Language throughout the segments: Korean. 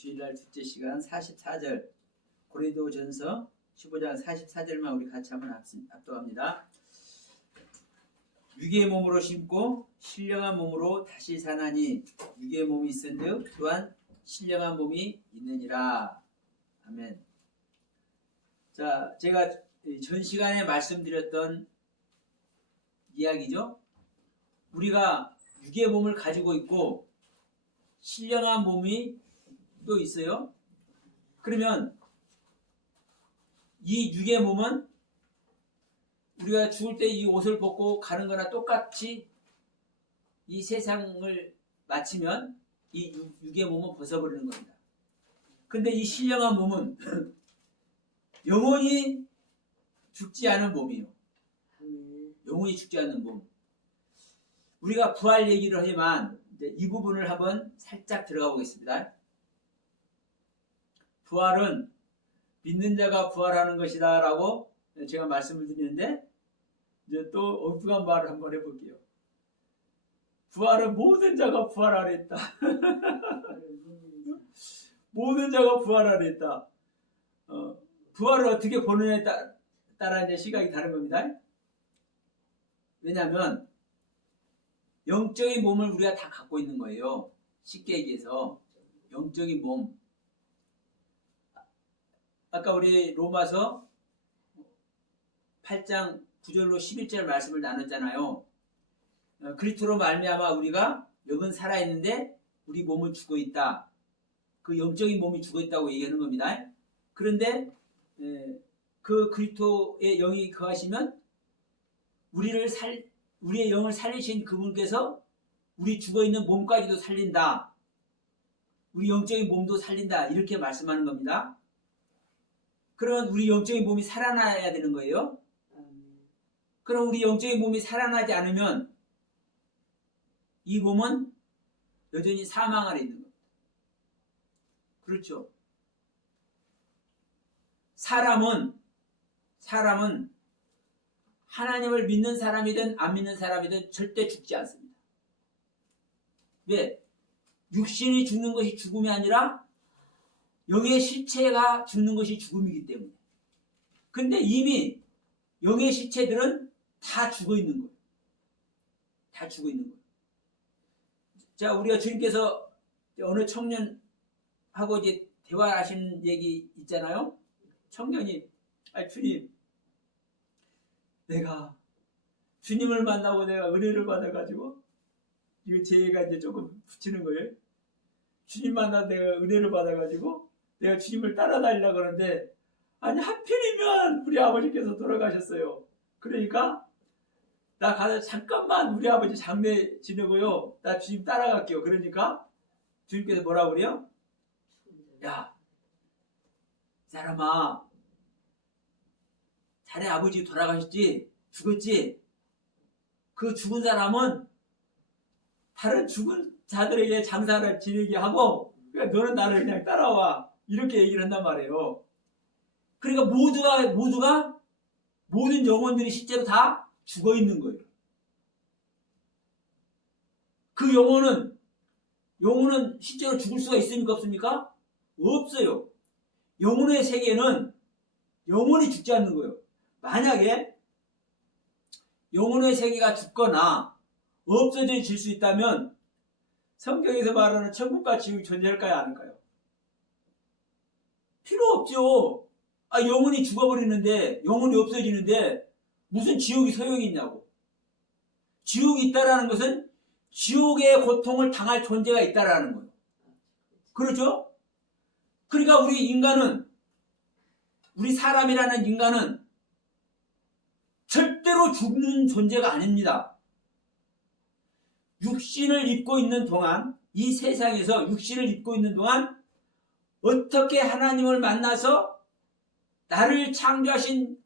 주일날 둘째 시간 44절 고린도전서 15장 44절만 우리 같이 한번 압도합니다. 육의 몸으로 심고 신령한 몸으로 다시 사나니 육의 몸이 있은즉 또한 신령한 몸이 있느니라. 아멘. 자, 제가 전 시간에 말씀드렸던 이야기죠. 우리가 육의 몸을 가지고 있고 신령한 몸이 또 있어요. 그러면 이 육의 몸은 우리가 죽을 때 이 옷을 벗고 가는 거나 똑같이 이 세상을 마치면 이 육의 몸은 벗어버리는 겁니다. 근데 이 신령한 몸은 영원히 죽지 않은 몸이에요. 영원히 죽지 않는 몸. 우리가 부활 얘기를 하지만 이 부분을 한번 살짝 들어가 보겠습니다. 부활은 믿는 자가 부활하는 것이다 라고 제가 말씀을 드리는데 이제 또 엉뚱한 말을 한번 해볼게요. 부활은 모든 자가 부활하랬다. 모든 자가 부활하랬다. 부활을 어떻게 보느냐에 따라 이제 시각이 다른 겁니다. 왜냐하면 영적인 몸을 우리가 다 갖고 있는 거예요. 쉽게 얘기해서 영적인 몸. 아까 우리 로마서 8장 9절로 11절 말씀을 나눴잖아요. 그리스도로 말미암아 우리가 영은 살아있는데 우리 몸은 죽어있다. 그 영적인 몸이 죽어있다고 얘기하는 겁니다. 그런데 그 그리스도의 영이 거하시면 우리의 영을 살리신 그분께서 우리 죽어있는 몸까지도 살린다. 우리 영적인 몸도 살린다. 이렇게 말씀하는 겁니다. 그러면 우리 영적인 몸이 살아나야 되는 거예요. 그럼 우리 영적인 몸이 살아나지 않으면 이 몸은 여전히 사망 아래 있는 겁니다. 그렇죠. 사람은 하나님을 믿는 사람이든 안 믿는 사람이든 절대 죽지 않습니다. 왜? 육신이 죽는 것이 죽음이 아니라 영의 실체가 죽는 것이 죽음이기 때문에. 근데 이미 영의 실체들은 다 죽어 있는 거예요. 다 죽어 있는 거예요. 자, 우리가 주님께서 어느 청년하고 이제 대화하시는 얘기 있잖아요. 청년이, 주님, 내가 주님을 만나고 내가 은혜를 받아가지고, 이거 제가 이제 조금 붙이는 거예요. 주님 만나 내가 은혜를 받아가지고, 내가 주님을 따라다니려고 하는데, 아니, 하필이면 우리 아버지께서 돌아가셨어요. 그러니까, 나 가서 잠깐만 우리 아버지 장례 지내고요. 나 주님 따라갈게요. 그러니까, 주님께서 뭐라고 그래요? 야, 사람아, 자네 아버지 돌아가셨지? 죽었지? 그 죽은 사람은 다른 죽은 자들에게 장사를 지내게 하고, 그러니까 너는 나를 그냥 따라와. 이렇게 얘기를 한단 말이에요. 그러니까 모두가 모든 영혼들이 실제로 다 죽어 있는 거예요. 그 영혼은 실제로 죽을 수가 있습니까? 없습니까? 없어요. 영혼의 세계는 영혼이 죽지 않는 거예요. 만약에 영혼의 세계가 죽거나 없어질 수 있다면 성경에서 말하는 천국과 지옥이 존재할까요? 아닐까요? 필요 없죠. 영혼이 죽어버리는데, 영혼이 없어지는데 무슨 지옥이 소용이 있냐고. 지옥이 있다라는 것은 지옥의 고통을 당할 존재가 있다라는 거예요. 그렇죠? 그러니까 우리 사람이라는 인간은 절대로 죽는 존재가 아닙니다. 육신을 입고 있는 동안, 이 세상에서 육신을 입고 있는 동안 어떻게 하나님을 만나서 나를 창조하신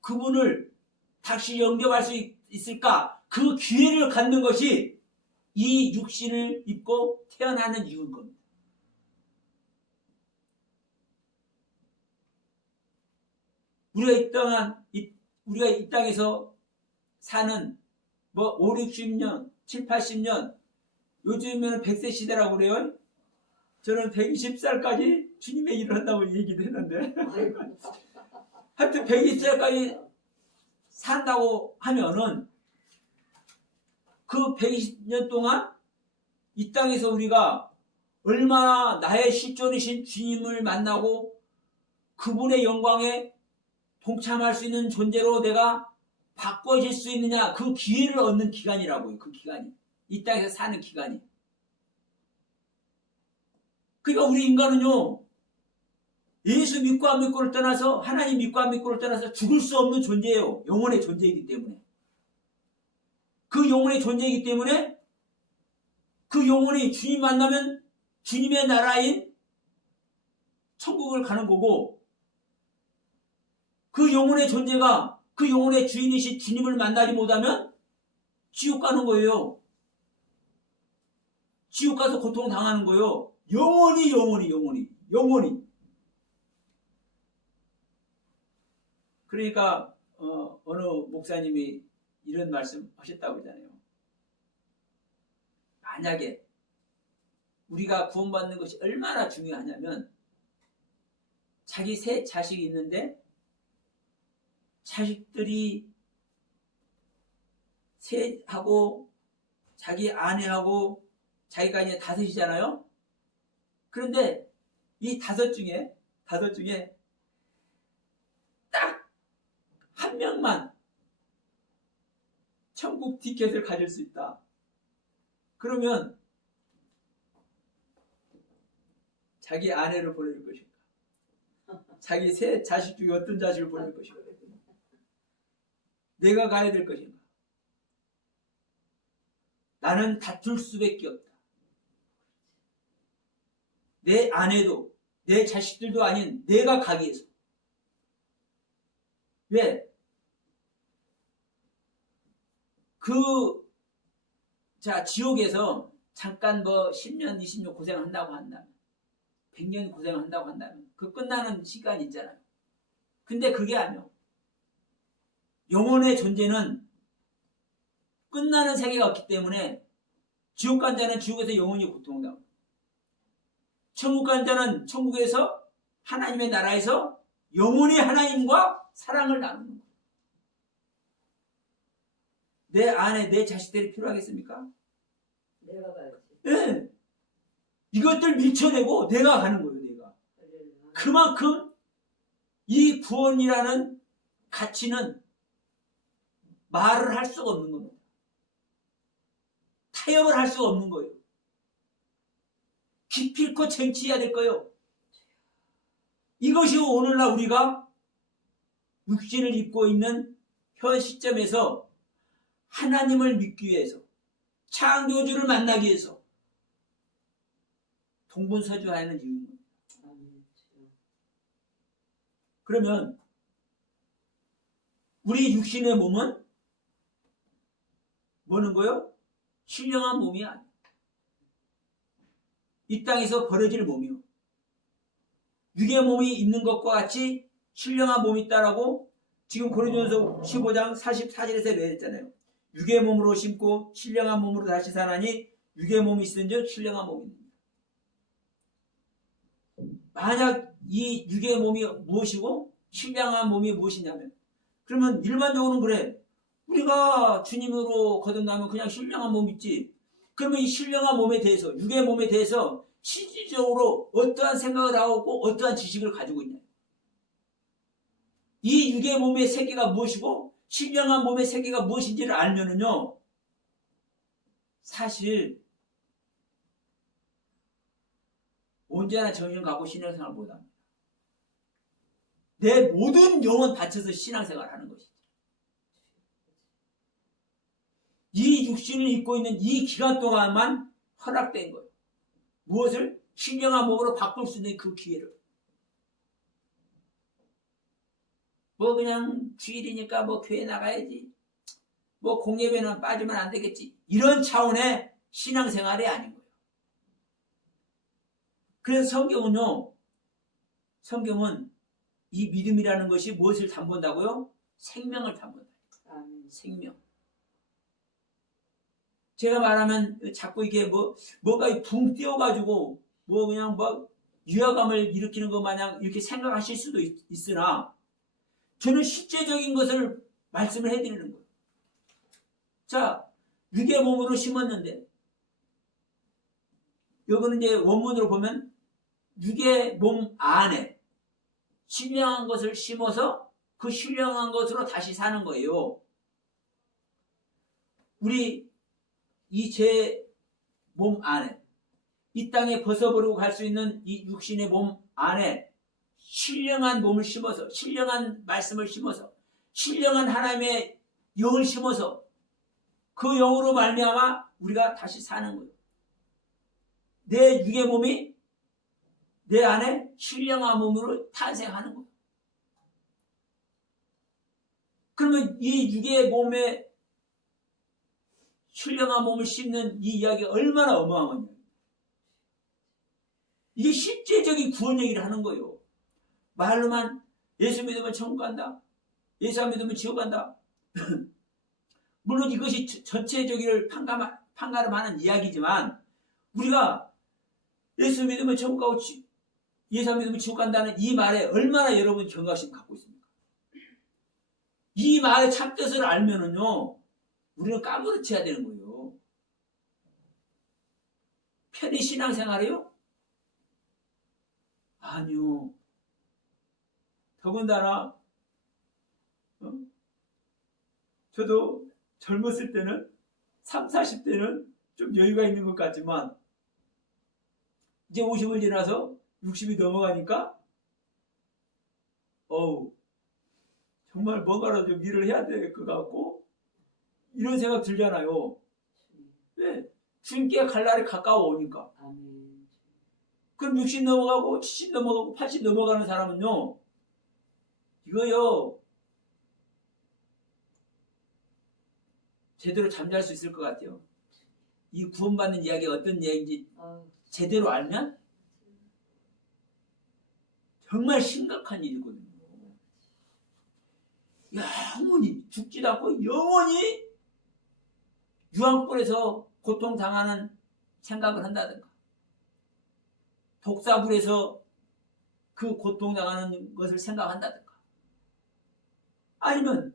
그분을 다시 영접할 수 있을까? 그 기회를 갖는 것이 이 육신을 입고 태어나는 이유인 겁니다. 우리가 이 땅에서 사는 5, 60년, 7, 80년, 요즘에는 100세 시대라고 그래요. 저는 120살까지 주님의 일을 한다고 얘기도 했는데 아이고. 하여튼 120살까지 산다고 하면은 그 120년 동안 이 땅에서 우리가 얼마나 나의 실존이신 주님을 만나고 그분의 영광에 동참할 수 있는 존재로 내가 바꿔질 수 있느냐, 그 기회를 얻는 기간이라고요. 그 기간이. 이 땅에서 사는 기간이. 그러니까 우리 인간은요, 예수 믿고 안 믿고를 떠나서, 하나님 믿고 안 믿고를 떠나서 죽을 수 없는 존재예요. 영혼의 존재이기 때문에. 그 영혼의 존재이기 때문에 그 영혼이 주님 만나면 주님의 나라인 천국을 가는 거고, 그 영혼의 존재가 그 영혼의 주인이신 주님을 만나지 못하면 지옥 가는 거예요. 지옥 가서 고통당하는 거예요. 영원히. 그러니까 어느 목사님이 이런 말씀 하셨다고 그러잖아요. 만약에 우리가 구원받는 것이 얼마나 중요하냐면, 자기 세 자식이 있는데 자식들이 셋하고 자기 아내하고 자기가 이제 다섯이잖아요. 그런데 이 다섯 중에 딱 한 명만 천국 티켓을 가질 수 있다. 그러면 자기 아내를 보낼 것인가? 자기 세 자식 중에 어떤 자식을 보낼 것인가? 내가 가야 될 것인가? 나는 다툴 수밖에 없다. 내 아내도 내 자식들도 아닌 내가 가기 위해서. 왜? 지옥에서 잠깐 10년, 20년 고생한다고 한다면, 100년 고생한다고 한다면, 그 끝나는 시간이 있잖아요. 근데 그게 아니요. 영혼의 존재는 끝나는 세계가 없기 때문에 지옥 간 자는 지옥에서 영원히 고통당하고, 천국 간 자는 천국에서 하나님의 나라에서 영원히 하나님과 사랑을 나누는 거예요. 내 아내, 내 자식들이 필요하겠습니까? 내가 가야지. 네. 이것들 밀쳐내고 내가 가는 거예요. 내가. 그만큼 이 구원이라는 가치는 말을 할 수가 없는 겁니다. 타협을 할 수가 없는 거예요. 기필코 쟁취해야 될 거예요. 이것이 오늘날 우리가 육신을 입고 있는 현 시점에서 하나님을 믿기 위해서, 창조주를 만나기 위해서 동분서주하는 이유입니다. 그러면 우리 육신의 몸은 뭐는 거요? 신령한 몸이 아니에요. 이 땅에서 버려질 몸이요. 육의 몸이 있는 것과 같이 신령한 몸이 있다라고 지금 고린도전서 15장 44절에서 내렸잖아요. 육의 몸으로 심고 신령한 몸으로 다시 사나니 육의 몸이 있은즉 신령한 몸이 있습니다. 만약 이 육의 몸이 무엇이고 신령한 몸이 무엇이냐면, 그러면 일반적으로는 그래. 우리가 주님으로 거듭나면 그냥 신령한 몸 있지. 그러면 이 신령한 몸에 대해서, 육의 몸에 대해서 실질적으로 어떠한 생각을 하고 어떠한 지식을 가지고 있냐. 이 육의 몸의 세계가 무엇이고 신령한 몸의 세계가 무엇인지를 알면은요, 사실 언제나 정신 갖고 신앙생활 못합니다. 내 모든 영혼 바쳐서 신앙생활 하는 것이죠. 이 육신을 입고 있는 이 기간 동안만 허락된 거예요. 무엇을? 신령한 몸으로 바꿀 수 있는 그 기회를. 그냥 주일이니까 교회 나가야지. 공예배는 빠지면 안 되겠지. 이런 차원의 신앙생활이 아닌 거예요. 그래서 성경은 이 믿음이라는 것이 무엇을 담본다고요? 생명을 담본다. 생명. 제가 말하면 자꾸 이게 뭐가 붕 띄어가지고 뭐 그냥 뭐 위화감을 일으키는 것 마냥 이렇게 생각하실 수도 있으나 저는 실제적인 것을 말씀을 해드리는 거예요. 자, 육의 몸으로 심었는데 여기는 이제 원문으로 보면 육의 몸 안에 신령한 것을 심어서 그 신령한 것으로 다시 사는 거예요. 우리 이 제 몸 안에 이 땅에 벗어버리고 갈 수 있는 이 육신의 몸 안에 신령한 몸을 심어서 신령한 말씀을 심어서 신령한 하나님의 영을 심어서 그 영으로 말미암아 우리가 다시 사는 거예요. 내 육의 몸이 내 안에 신령한 몸으로 탄생하는 거예요. 그러면 이 육의 몸에 신령한 몸을 심는 이 이야기가 얼마나 어마어마하냐. 이게 실제적인 구원 얘기를 하는 거예요. 말로만 예수 믿으면 천국 간다. 예수 안 믿으면 지옥 간다. 물론 이것이 전체적인 판가름하는 이야기지만 우리가 예수 믿으면 천국 가고 예수 안 믿으면 지옥 간다는 이 말에 얼마나 여러분 경각심 갖고 있습니까? 이 말의 참뜻을 알면은요 우리는 까무러쳐야 되는 거예요. 편히 신앙생활해요? 아니요. 더군다나 저도 젊었을 때는 30, 40대는 좀 여유가 있는 것 같지만 이제 50을 지나서 60이 넘어가니까 정말 뭔가라도 좀 일을 해야 될 것 같고 이런 생각 들잖아요. 네. 주님께 갈 날이 가까워 오니까. 그럼 60 넘어가고 70 넘어가고 80 넘어가는 사람은요 이거요 제대로 잠잘 수 있을 것 같아요. 이 구원받는 이야기가 어떤 이야기인지 제대로 알면 정말 심각한 일이거든요. 영원히 죽지도 않고 영원히 유황불에서 고통당하는 생각을 한다든가 독사불에서 그 고통당하는 것을 생각한다든가 아니면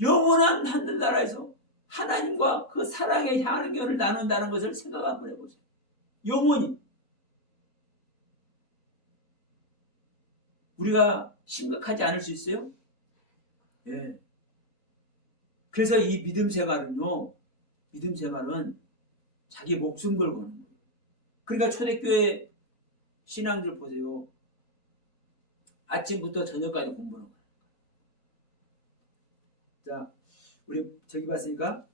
영원한 하늘나라에서 하나님과 그 사랑의 향하는 결을 나눈다는 것을 생각 한번 해보세요. 영원히 우리가 심각하지 않을 수 있어요? 예. 그래서 이 믿음 생활은 자기 목숨 걸고 하는 거예요. 그러니까 초대교회 신앙들 보세요. 아침부터 저녁까지 공부하는 거예요. 자, 우리 저기 봤으니까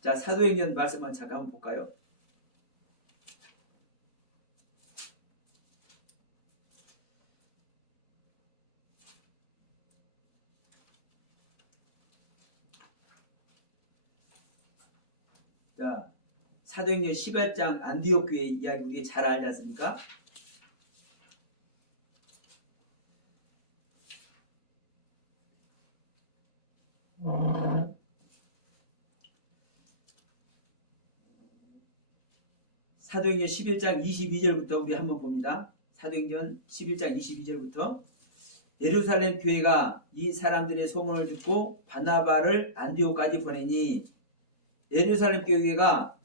자 사도행전 말씀만 잠깐 한번 볼까요? 자, 사도행전 18장 안디옥 교회 이야기 우리 잘 알지 않습니까? 사도행전 11장 22절부터 우리 한번 봅니다. 사도행전 11장 22절부터 예루살렘 교회가 이 사람들의 소문을 듣고 바나바를 안디옥까지 보내니 예루살렘 교회가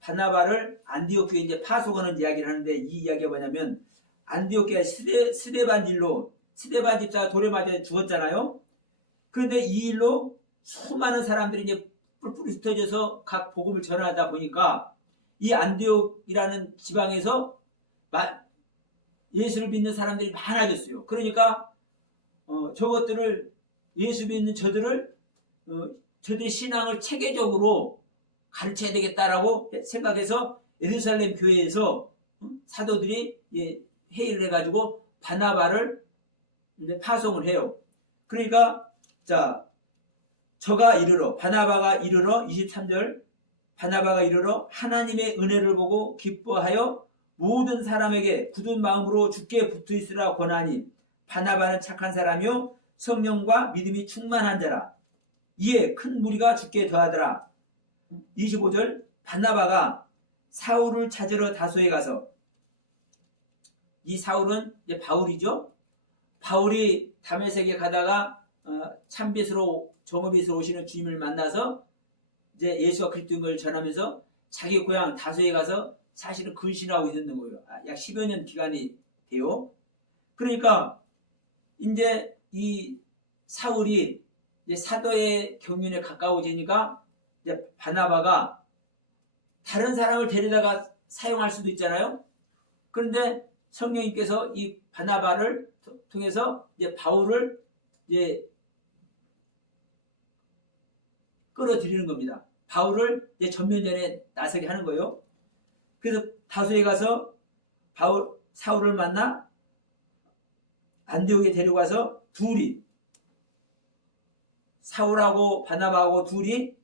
바나바를 안디옥 교회에 이제 파송하는 이야기를 하는데 이 이야기가 뭐냐면 안디옥 교회 스데반 집사가 돌에 맞아 죽었잖아요. 그런데 이 일로 수많은 사람들이 이제 뿔뿔이 흩어져서 각 복음을 전하다 보니까 이 안디옥이라는 지방에서 예수를 믿는 사람들이 많아졌어요. 그러니까 저것들을 예수 믿는 저들을 저들의 신앙을 체계적으로 가르쳐야 되겠다라고 생각해서 예루살렘 교회에서 사도들이 회의를 해가지고 바나바를 파송을 해요. 그러니까 자 바나바가 이르러 23절 바나바가 이르러 하나님의 은혜를 보고 기뻐하여 모든 사람에게 굳은 마음으로 주께 붙어있으라 권하니 바나바는 착한 사람이요 성령과 믿음이 충만한 자라. 이에 큰 무리가 주께 더하더라. 25절 바나바가 사울을 찾으러 다소에 가서, 이 사울은 이제 바울이죠. 바울이 다메섹에 가다가 참빛으로 정오빛으로 오시는 주님을 만나서 이제 예수가 그리스도인 걸 전하면서 자기 고향 다소에 가서 사실은 근신하고 있는 거예요. 약 10여 년 기간이 돼요. 그러니까 이제 이 사울이 이제 사도의 경륜에 가까워지니까 이제 바나바가 다른 사람을 데려다가 사용할 수도 있잖아요. 그런데 성령님께서 이 바나바를 통해서 이제 바울을 이제 끌어들이는 겁니다. 바울을 이제 전면전에 나서게 하는 거예요. 그래서 다소에 가서 사울을 만나 안디옥에 데려가서 둘이, 사울하고 바나바하고 둘이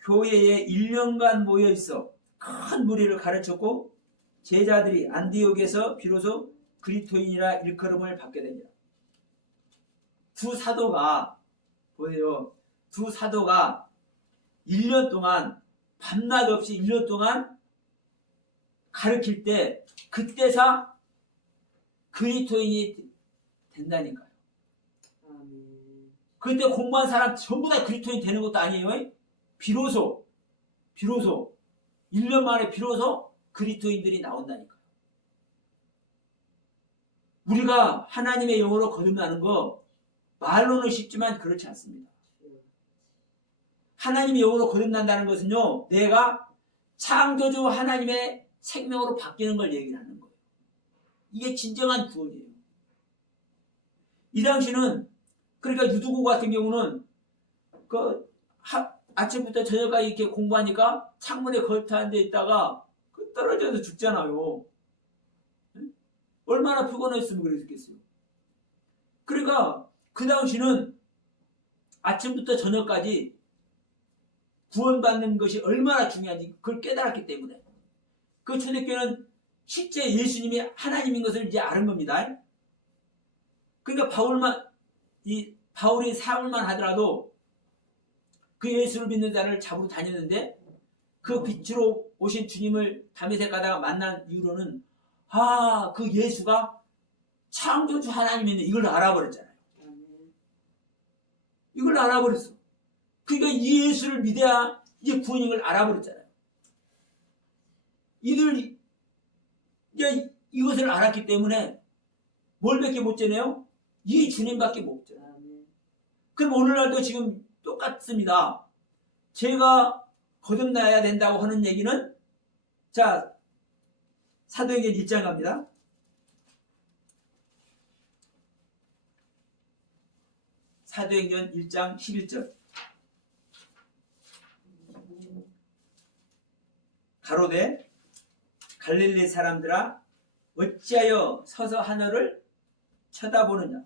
교회에 1년간 모여 있어 큰 무리를 가르쳤고, 제자들이 안디옥에서 비로소 그리스도인이라 일컬음을 받게 됩니다. 두 사도가 보세요. 두 사도가 1년 동안 밤낮 없이 1년 동안 가르칠 때 그때사 그리스도인이 된다니까요. 그때 공부한 사람 전부 다 그리스도인 되는 것도 아니에요. 비로소 1년 만에 비로소 그리스도인들이 나온다니까요. 우리가 하나님의 영으로 거듭나는 거 말로는 쉽지만 그렇지 않습니다. 하나님의 영으로 거듭난다는 것은요, 내가 창조주 하나님의 생명으로 바뀌는 걸 얘기를 하는 거예요. 이게 진정한 구원이에요. 이 당시는, 그러니까 유두고 같은 경우는 아침부터 저녁까지 이렇게 공부하니까 창문에 걸터한 데 있다가 떨어져서 죽잖아요. 얼마나 피곤했으면 그랬겠어요. 그러니까 그 당시는 아침부터 저녁까지 구원받는 것이 얼마나 중요한지 그걸 깨달았기 때문에, 그 초대교회는 실제 예수님이 하나님인 것을 이제 아는 겁니다. 그러니까 바울이 사울만 하더라도 그 예수를 믿는 자를 잡으러 다녔는데, 그 빛으로 오신 주님을 다메섹 가다가 만난 이후로는 그 예수가 창조주 하나님인데 이걸 알아버렸잖아요. 이걸 알아버렸어. 그러니까 이 예수를 믿어야 이제 구원인 걸 알아버렸잖아요. 이제 이것을 알았기 때문에 뭘 밖에 못 전해요? 이 주님밖에 못 전해요. 그럼 오늘날도 지금 똑같습니다. 제가 거듭나야 된다고 하는 얘기는, 자, 사도행전 1장 갑니다. 사도행전 1장 11절. 가로되 갈릴리 사람들아 어찌하여 서서 하늘을 쳐다보느냐.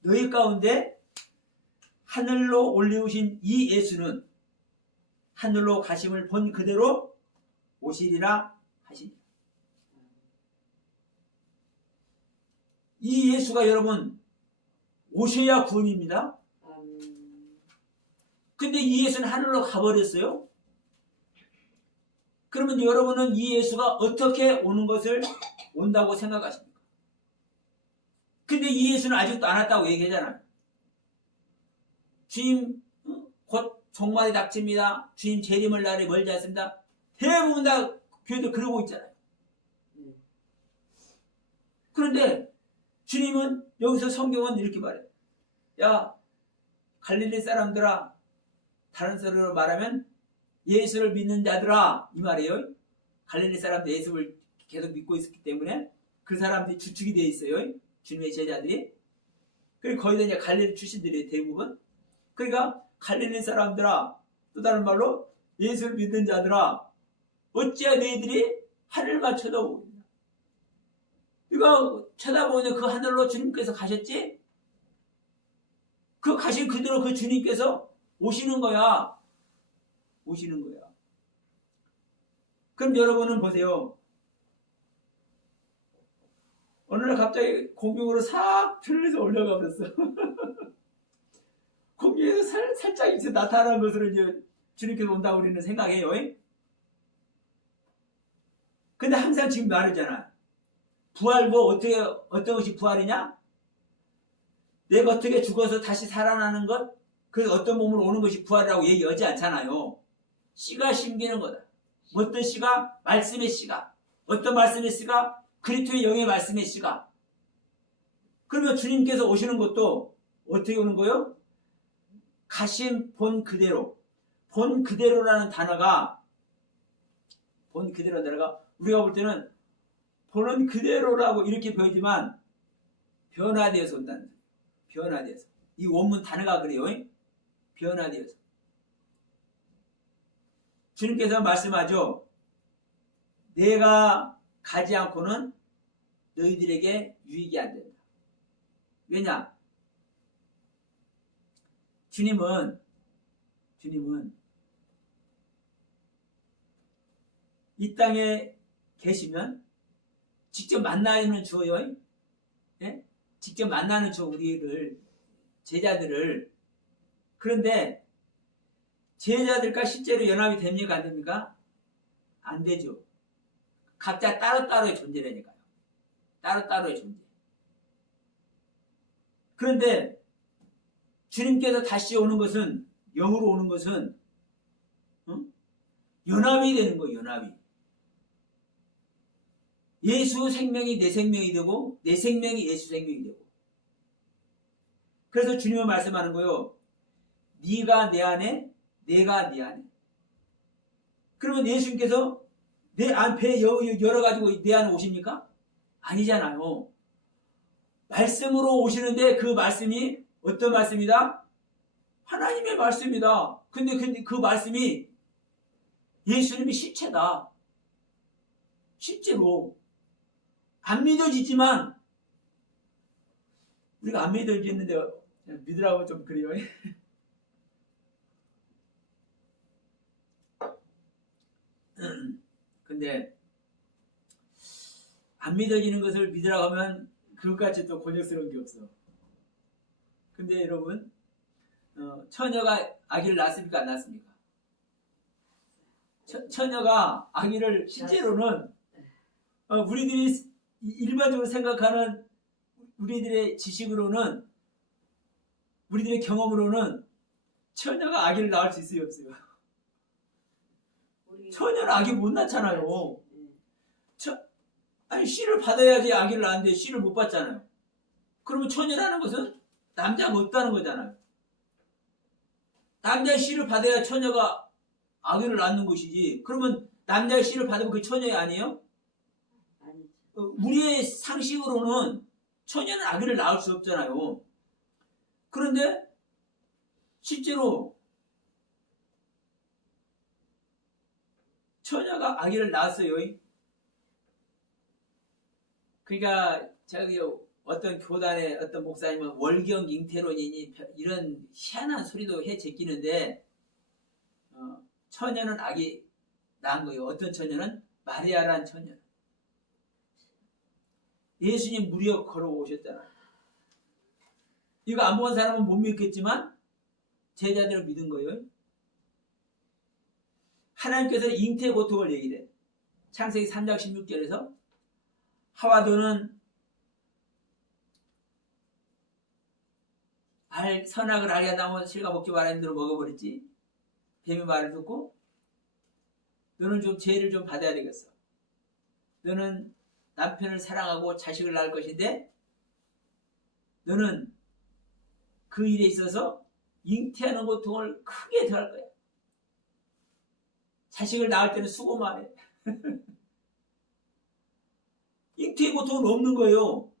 너희 가운데 하늘로 올리우신 이 예수는 하늘로 가심을 본 그대로 오시리라 하시니. 이 예수가 여러분 오셔야 구원입니다. 근데 이 예수는 하늘로 가버렸어요. 그러면 여러분은 이 예수가 어떻게 오는 것을 온다고 생각하십니까? 근데 이 예수는 아직도 안 왔다고 얘기하잖아요. 주님 곧 종말이 닥칩니다. 주님 재림을 날이 멀지 않습니다. 대부분 다 교회들 그러고 있잖아요. 그런데 주님은 여기서 성경은 이렇게 말해요. 야, 갈릴리 사람들아, 다른 소리로 말하면 예수를 믿는 자들아, 이 말이에요. 갈릴리 사람들 예수를 계속 믿고 있었기 때문에 그 사람들이 주축이 되어 있어요. 주님의 제자들이. 그리고 거의 다 이제 갈릴리 출신들이 대부분. 그러니까 갈릴리 사람들아, 또 다른 말로 예수를 믿는 자들아, 어찌야 너희들이 하늘만 쳐다보고 있냐. 이거 쳐다보는 그 하늘로 주님께서 가셨지? 그 가신 그대로 그 주님께서 오시는 거야. 오시는 거야. 그럼 여러분은 보세요. 어느 날 갑자기 공중으로 싹 틀려서 올라가 버렸어. 공중에서 살짝 이제 나타난 것으로 이제 주님께서 온다고 우리는 생각해요. 근데 항상 지금 말했잖아. 부활고 어떻게 어떤 것이 부활이냐? 내가 어떻게 죽어서 다시 살아나는 것? 그래서 어떤 몸으로 오는 것이 부활이라고 얘기하지 않잖아요. 씨가 심기는 거다. 어떤 씨가? 말씀의 씨가. 어떤 말씀의 씨가? 그리스도의 영의 말씀의 씨가. 그러면 주님께서 오시는 것도 어떻게 오는 거예요? 가신 본 그대로. 본 그대로라는 단어가 우리가 볼 때는 보는 그대로라고 이렇게 보이지만 변화되어서 온다는 거예요. 변화되어서. 이 원문 단어가 그래요. 변화되어서. 주님께서 말씀하죠. 내가 가지 않고는 너희들에게 유익이 안 된다. 왜냐? 주님은 이 땅에 계시면 직접 만나는 주어요. 예? 직접 만나는 주 우리를 제자들을. 그런데 제자들과 실제로 연합이 됩니까? 안 됩니까? 안 되죠. 각자 따로따로의 존재라니까요. 따로따로의 존재. 그런데 주님께서 다시 오는 것은, 영으로 오는 것은 연합이 되는 거예요. 연합이. 예수 생명이 내 생명이 되고 내 생명이 예수 생명이 되고. 그래서 주님은 말씀하는 거예요. 네가 내 안에, 내가 네 안에. 그러면 예수님께서 내 배 열어가지고 내 안에 오십니까? 아니잖아요. 말씀으로 오시는데 그 말씀이 어떤 말씀이다? 하나님의 말씀이다. 근데 그 말씀이 예수님의 실체다. 실제로. 안 믿어지지만, 우리가 안 믿어지는데 믿으라고 좀 그래요. 근데 안 믿어지는 것을 믿으라고 하면 그것같이 또 곤욕스러운 게 없어. 근데 여러분, 처녀가 아기를 낳았습니까? 안 낳았습니까? 처녀가 아기를 실제로는 우리들이 일반적으로 생각하는 우리들의 지식으로는, 우리들의 경험으로는 처녀가 아기를 낳을 수 있어요, 없어요? 처녀는 아기 못 낳잖아요. 아니, 씨를 받아야지 아기를 낳는데 씨를 못 받잖아요. 그러면 처녀라는 것은 남자가 없다는 거잖아요. 남자의 씨를 받아야 처녀가 아기를 낳는 것이지. 그러면 남자의 씨를 받으면 그 처녀이 아니에요? 우리의 상식으로는 처녀는 아기를 낳을 수 없잖아요. 그런데 실제로 처녀가 아기를 낳았어요. 그러니까 저기 어떤 교단의 어떤 목사님은 월경 잉태론이니 이런 희한한 소리도 해 제끼는데 처녀는 아기 낳은 거예요. 어떤 처녀는? 마리아라는 처녀. 예수님 무리어 걸어오셨잖아요. 이거 안 본 사람은 못 믿겠지만 제자들은 믿은 거예요. 하나님께서는 잉태 고통을 얘기해. 창세기 3장 16절에서 하와 너는 선악을 알게 하다고 실과 먹지 말라는 대로 먹어버렸지. 뱀의 말을 듣고 너는 좀 죄를 좀 받아야 되겠어. 너는 남편을 사랑하고 자식을 낳을 것인데 너는 그 일에 있어서 잉태하는 고통을 크게 더할 거야. 자식을 낳을 때는 수고만 해. 잉태의 고통은 없는 거예요.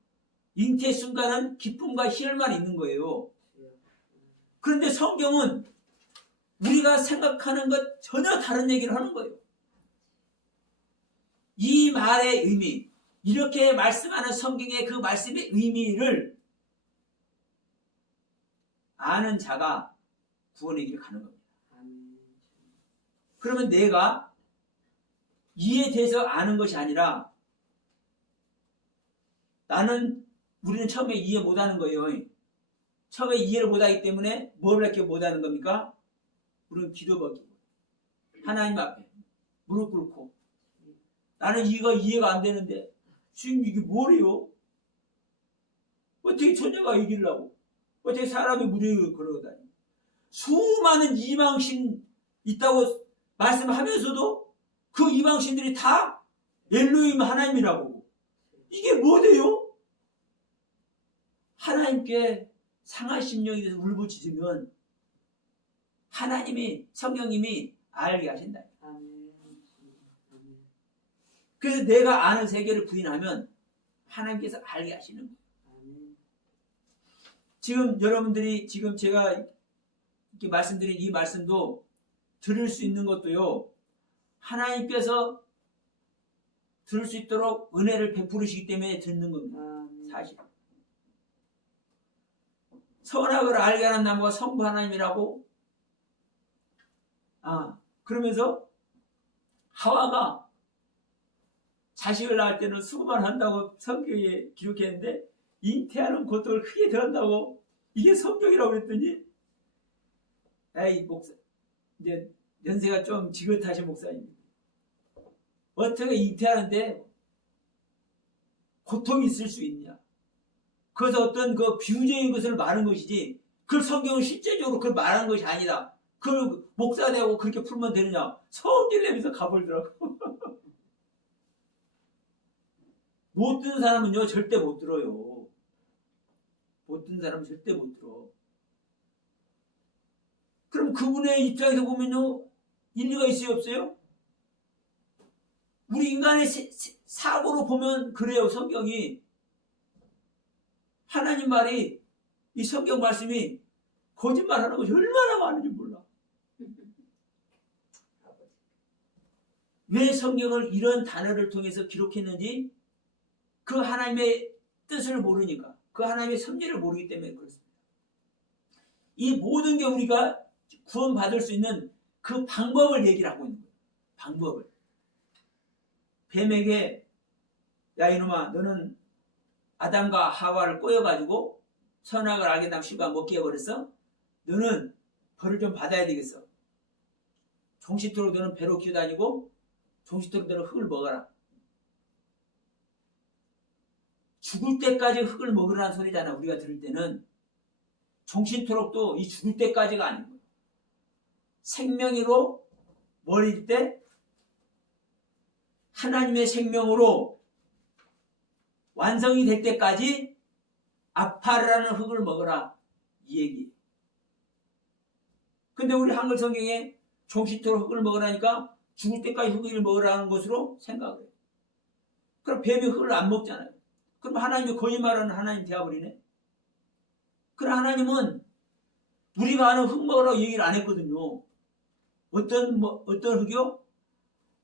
잉태 순간은 기쁨과 희열만 있는 거예요. 그런데 성경은 우리가 생각하는 것 전혀 다른 얘기를 하는 거예요. 이 말의 의미, 이렇게 말씀하는 성경의 그 말씀의 의미를 아는 자가 구원의 길을 가는 겁니다. 그러면 내가 이에 대해서 아는 것이 아니라 우리는 처음에 이해 못하는 거예요. 처음에 이해를 못하기 때문에 뭘 이렇게 못하는 겁니까? 우리는 기도버기고 하나님 앞에 무릎 꿇고 나는 이해가 안 되는데 지금 이게 뭐래요? 어떻게 처녀가 이기려고? 어떻게 사람이 무리에 걸어다니? 수많은 이방신 있다고 말씀하면서도 그 이방신들이 다 엘로힘 하나님이라고. 이게 뭐 돼요? 하나님께 상한 심령이 돼서 울부짖으면 하나님이, 성령님이 알게 하신다. 그래서 내가 아는 세계를 부인하면 하나님께서 알게 하시는 거예요. 지금 여러분들이 지금 제가 이렇게 말씀드린 이 말씀도 들을 수 있는 것도요, 하나님께서 들을 수 있도록 은혜를 베푸시기 때문에 듣는 겁니다. 사실. 선악을 알게 하는 나무가 성부 하나님이라고. 그러면서 하와가 자식을 낳을 때는 수고만 한다고 성경에 기록했는데 잉태하는 고통을 크게 더한다고. 이게 성경이라고 그랬더니, 에이 목사, 이제 연세가 좀 지긋하신 목사입니다. 어떻게 잉태하는데 고통이 있을 수 있냐? 그래서 어떤 그 비유적인 것을 말한 것이지, 그 성경은 실제적으로 그걸 말하는 것이 아니다. 그걸 목사가 되고 그렇게 풀면 되느냐? 성질 내면서 가버리더라고. 못 듣는 사람은요, 절대 못 들어요. 못 듣는 사람은 절대 못 들어. 그럼 그분의 입장에서 보면요, 일리가 있어요, 없어요? 우리 인간의 사고로 보면 그래요, 성경이. 하나님 말이, 이 성경 말씀이 거짓말하는 것이 얼마나 많은지 몰라. 왜 성경을 이런 단어를 통해서 기록했는지 그 하나님의 뜻을 모르니까, 그 하나님의 섭리를 모르기 때문에 그렇습니다. 이 모든 게 우리가 구원받을 수 있는 그 방법을 얘기를 하고 있는 거예요. 방법을. 뱀에게, 야 이놈아, 너는 아담과 하와를 꼬여가지고 선악을 알게 하고 실과 먹게 해버렸어? 너는 벌을 좀 받아야 되겠어. 종식토록 너는 배로 기어다니고 종식토록 너는 흙을 먹어라. 죽을 때까지 흙을 먹으라는 소리잖아. 우리가 들을 때는. 종신토록도 이 죽을 때까지가 아니고 생명으로 머릴 때 하나님의 생명으로 완성이 될 때까지 아파르라는 흙을 먹어라, 이 얘기. 근데 우리 한글 성경에 종신토록 흙을 먹으라니까 죽을 때까지 흙을 먹으라는 것으로 생각을 해요. 그럼 뱀이 흙을 안 먹잖아요. 그럼 하나님이 거짓말하는 하나님 되어버리네. 그럼 하나님은 우리가 아는 흙 먹으라고 얘기를 안 했거든요. 어떤 흙이요?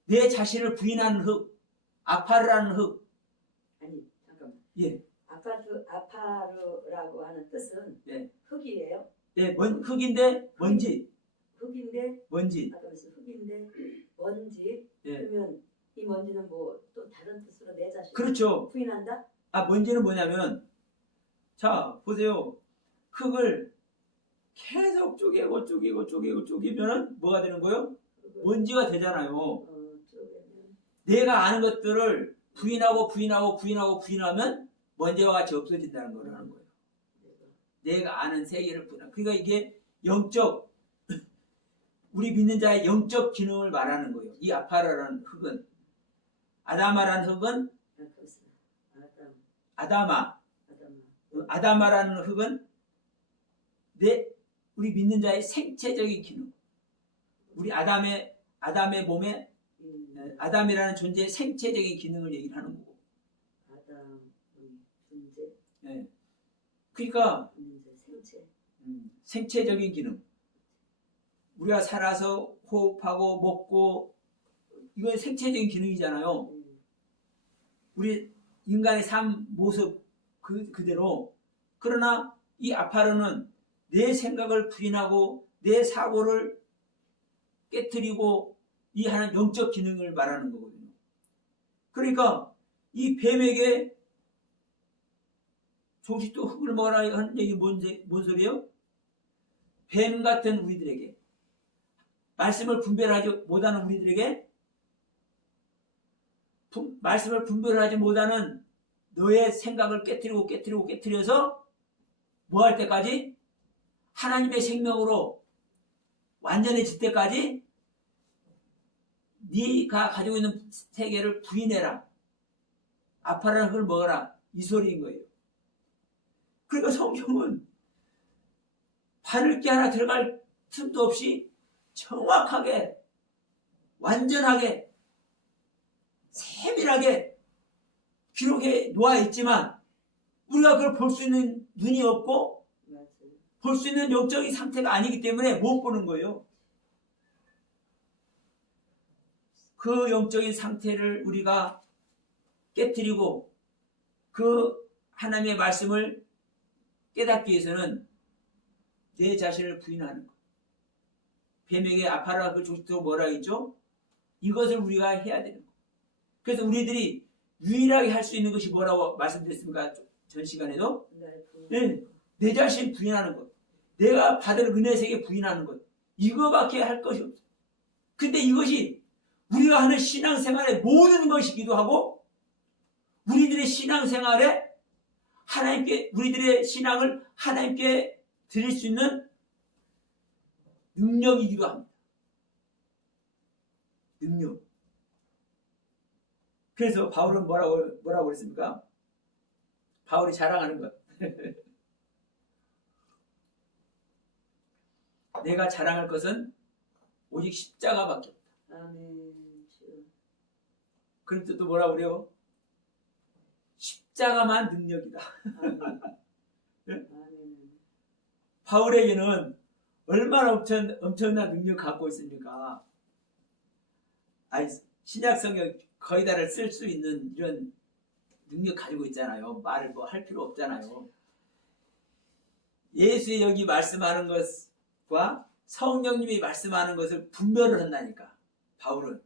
내 자신을 부인하는 흙, 아파르라는 흙. 아니 잠깐만. 예. 아파르라고 하는 뜻은 예. 흙이에요? 예, 흙인데 먼지. 흙인데 먼지. 아까 무슨 흙인데 먼지. 예. 그러면 이 먼지는 뭐 또 다른 뜻으로 내 자신을 그렇죠. 부인한다? 먼지는 뭐냐면, 자 보세요. 흙을 계속 쪼개면은 뭐가 되는 거예요? 먼지가 되잖아요. 내가 아는 것들을 부인하면 먼지와 같이 없어진다는 걸 하는 거예요. 내가 아는 세계를 부인하고. 그러니까 이게 영적, 우리 믿는 자의 영적 기능을 말하는 거예요. 이 아파라라는 흙은. 아다마라는 흙은 아다마라는 흙은 우리 믿는 자의 생체적인 기능. 우리 아담의 몸에 아담이라는 존재의 생체적인 기능을 얘기를 하는 거고. 아담 존재. 네. 그러니까 생체적인 기능. 우리가 살아서 호흡하고 먹고 이건 생체적인 기능이잖아요. 우리 인간의 삶 모습 그대로. 그러나 이 아파르는 내 생각을 부인하고 내 사고를 깨트리고 이 하는 영적 기능을 말하는 거거든요. 그러니까 이 뱀에게 종식도 흙을 먹어라 하는 얘기 뭔 소리예요? 뱀 같은 우리들에게, 말씀을 분별하지 못하는 우리들에게 말씀을 분별하지 못하는 너의 생각을 깨뜨려서 뭐 할 때까지? 하나님의 생명으로 완전해질 때까지 네가 가지고 있는 세계를 부인해라. 아파라는 걸 먹어라. 이 소리인 거예요. 그러니까 성경은 바를 게 하나 들어갈 틈도 없이 정확하게, 완전하게, 세밀하게 기록해 놓아 있지만 우리가 그걸 볼 수 있는 눈이 없고 맞아요. 볼 수 있는 영적인 상태가 아니기 때문에 못 보는 거예요. 그 영적인 상태를 우리가 깨뜨리고 그 하나님의 말씀을 깨닫기 위해서는 내 자신을 부인하는 것. 뱀에게 아파라 그 조식도 뭐라 했죠? 이것을 우리가 해야 되는 것. 그래서 우리들이 유일하게 할 수 있는 것이 뭐라고 말씀드렸습니까? 전 시간에도 네, 내 자신 부인하는 것. 내가 받을 은혜 세계 부인하는 것. 이거밖에 할 것이 없어. 근데 이것이 우리가 하는 신앙생활의 모든 것이기도 하고 우리들의 신앙생활에 하나님께 우리들의 신앙을 하나님께 드릴 수 있는 능력이기도 합니다. 능력. 그래서 바울은 뭐라고 그랬습니까? 바울이 자랑하는 것. 내가 자랑할 것은 오직 십자가밖에 없다. 아멘. 그럼 또 뭐라고 그래요? 십자가만 능력이다. 아멘. 네? 아멘. 바울에게는 얼마나 엄청난 능력 갖고 있습니까? 아니, 신약성경 거의 다를 쓸 수 있는 이런 능력 가지고 있잖아요. 말을 뭐 할 필요 없잖아요. 예수의 여기 말씀하는 것과 성령님이 말씀하는 것을 분별을 한다니까. 바울은.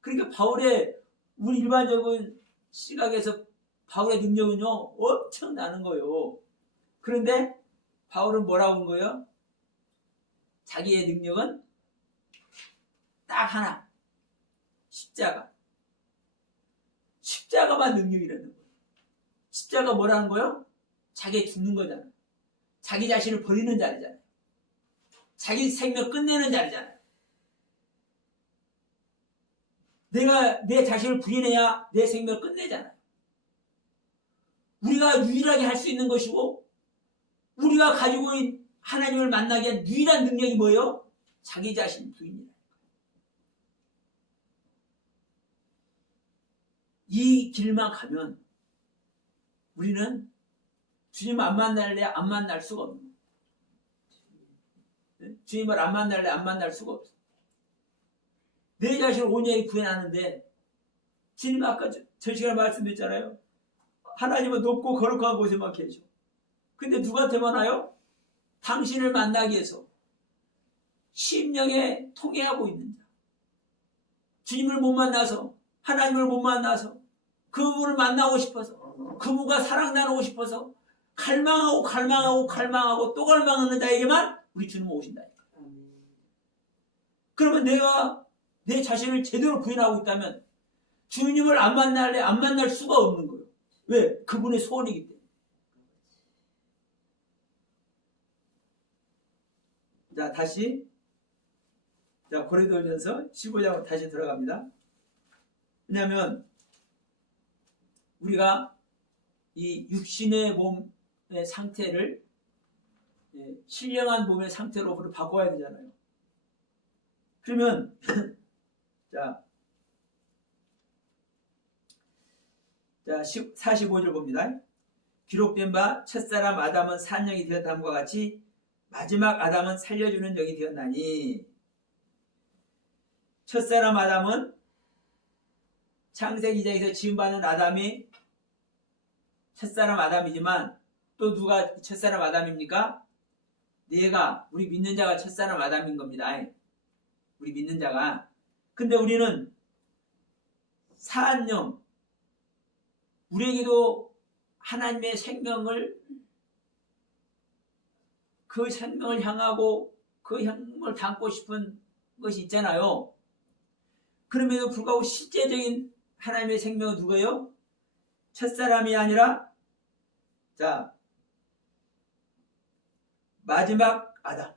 그러니까 바울의 우리 일반적인 시각에서 바울의 능력은요 엄청나는 거예요. 그런데 바울은 뭐라고 한 거예요? 자기의 능력은 딱 하나. 십자가. 십자가만 능력이라는 거예요. 십자가 뭐라는 거예요? 자기 죽는 거잖아. 자기 자신을 버리는 자리잖아요. 자기 생명 끝내는 자리잖아요. 내가 내 자신을 부인해야 내 생명을 끝내잖아요. 우리가 유일하게 할 수 있는 것이고 우리가 가지고 있는 하나님을 만나기 위한 유일한 능력이 뭐예요? 자기 자신 부인이라. 이 길만 가면 우리는 주님 안 만날래 안 만날 수가 없는 거예요. 주님을 안 만날래 안 만날 수가 없어. 내 자신을 온전히 부인하는데 주님 아까 저 시간에 말씀드렸잖아요. 하나님은 높고 거룩한 곳에만 계셔. 근데 누구한테만 와요? 당신을 만나기 위해서 심령에 통해하고 있는 자. 주님을 못 만나서 하나님을 못 만나서 그분을 만나고 싶어서 그분과 사랑 나누고 싶어서 갈망하고 또 갈망하는 자에게만 우리 주님 오신다니까. 그러면 내가 내 자신을 제대로 부인하고 있다면 주님을 안 만날래 안 만날 수가 없는 거예요. 왜? 그분의 소원이기 때문에. 자, 다시 고린도전서 15장으로 다시 들어갑니다. 왜냐하면 우리가 이 육신의 몸의 상태를 신령한 몸의 상태로 바꿔야 되잖아요. 그러면 자 45절 봅니다. 기록된 바 첫사람 아담은 산영이 되었다함과 같이 마지막 아담은 살려주는 영이 되었나니. 첫사람 아담은 창세기 2장에서 지음받는 아담이 첫사람 아담이지만 또 누가 첫사람 아담입니까? 내가 우리 믿는 자가 첫사람 아담인 겁니다. 우리 믿는 자가. 근데 우리는 사한 영, 우리에게도 하나님의 생명을 그 생명을 향하고 그 생명을 담고 싶은 것이 있잖아요. 그럼에도 불구하고 실제적인 하나님의 생명은 누구예요? 첫사람이 아니라 자 마지막 아담.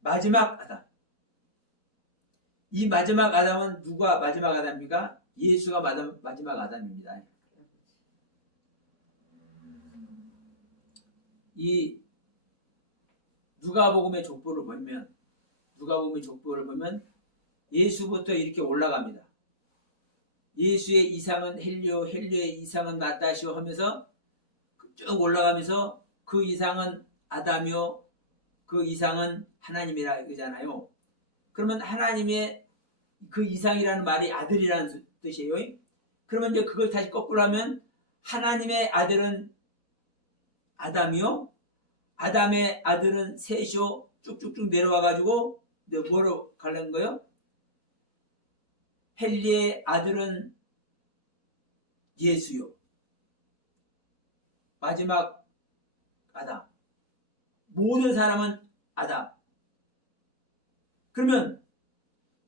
마지막 아담. 이 마지막 아담은 누가 마지막 아담입니까? 예수가 마지막 아담입니다. 이 누가복음의 족보를 보면 예수부터 이렇게 올라갑니다. 예수의 이상은 헬리오, 헬리오의 이상은 마따시오 하면서 쭉 올라가면서 그 이상은 아담이요, 그 이상은 하나님이라 그러잖아요. 그러면 하나님의 그 이상이라는 말이 아들이라는 뜻이에요. 그러면 이제 그걸 다시 거꾸로 하면 하나님의 아들은 아담이요, 아담의 아들은 셋이요, 쭉쭉쭉 내려와가지고 뭐로 가는 거예요? 헬리의 아들은 예수요. 마지막 아담. 모든 사람은 아담. 그러면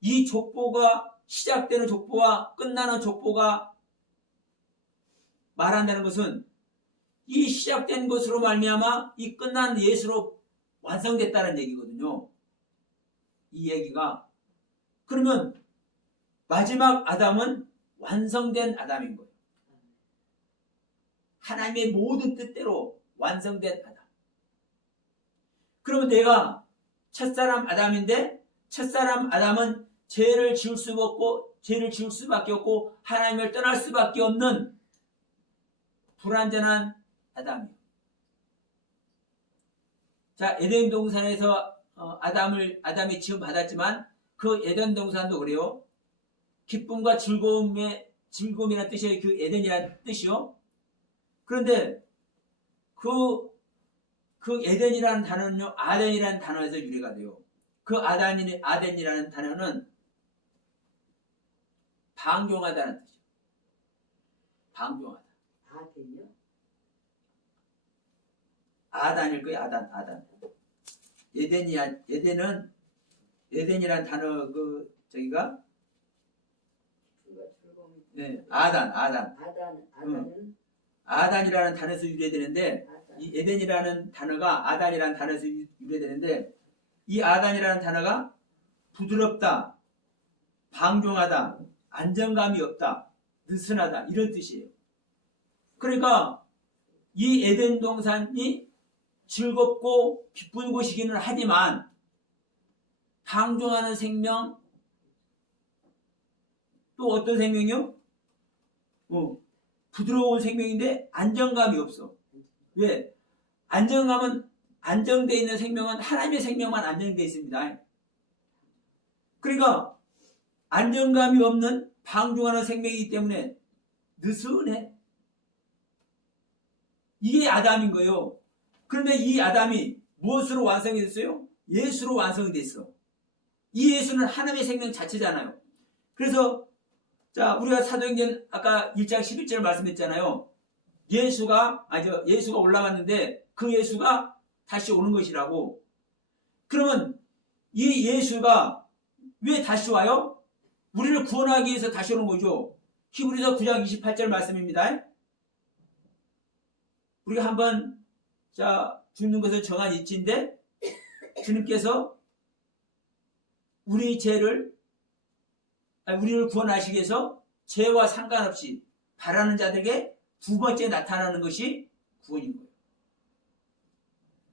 이 족보가 시작되는 족보와 끝나는 족보가 말한다는 것은 이 시작된 것으로 말미암아 이 끝난 예수로 완성됐다는 얘기거든요. 이 얘기가. 그러면 마지막 아담은 완성된 아담인 거예요. 하나님의 모든 뜻대로 완성된 아담. 그러면 내가 첫사람 아담인데 첫사람 아담은 죄를 지을 수밖에 없고 하나님을 떠날 수밖에 없는 불완전한 아담이에요. 자, 에덴 동산에서 아담이 지음 받았지만 그 에덴 동산도 그래요. 기쁨과 즐거움이라는 뜻이에요. 그 에덴이라는 뜻이요. 그런데 그 에덴이라는 단어는요, 아덴이라는 단어에서 유래가 돼요. 그 아덴이라는 단어는 방종하다는 뜻이에요. 방종하다. 아덴이요? 아단일 거예요. 아단. 에덴이라는 단어 저기가 네, 아단은 아단이라는 단어에서 유래되는데 이 에덴이라는 단어가 아단이라는 단어에서 유래되는데 이 아단이라는 단어가 부드럽다, 방종하다, 안정감이 없다, 느슨하다 이런 뜻이에요. 그러니까 이 에덴 동산이 즐겁고 기쁜 곳이기는 하지만 방종하는 생명 또 어떤 생명이요? 부드러운 생명인데 안정감이 없어. 왜? 안정되어 있는 생명은 하나님의 생명만 안정되어 있습니다. 그러니까 안정감이 없는 방종하는 생명이기 때문에 느슨해. 이게 아담인 거예요. 그런데 이 아담이 무엇으로 완성이 됐어요? 예수로 완성이 됐어. 이 예수는 하나님의 생명 자체잖아요. 그래서 자, 우리가 사도행전 아까 1장 11절 말씀했잖아요. 예수가 올라갔는데 그 예수가 다시 오는 것이라고. 그러면 이 예수가 왜 다시 와요? 우리를 구원하기 위해서 다시 오는 거죠. 히브리서 9장 28절 말씀입니다. 우리가 한번 죽는 것을 정한 이치인데 주님께서 우리를 구원하시기 위해서 죄와 상관없이 바라는 자들에게 두 번째 나타나는 것이 구원인 거예요.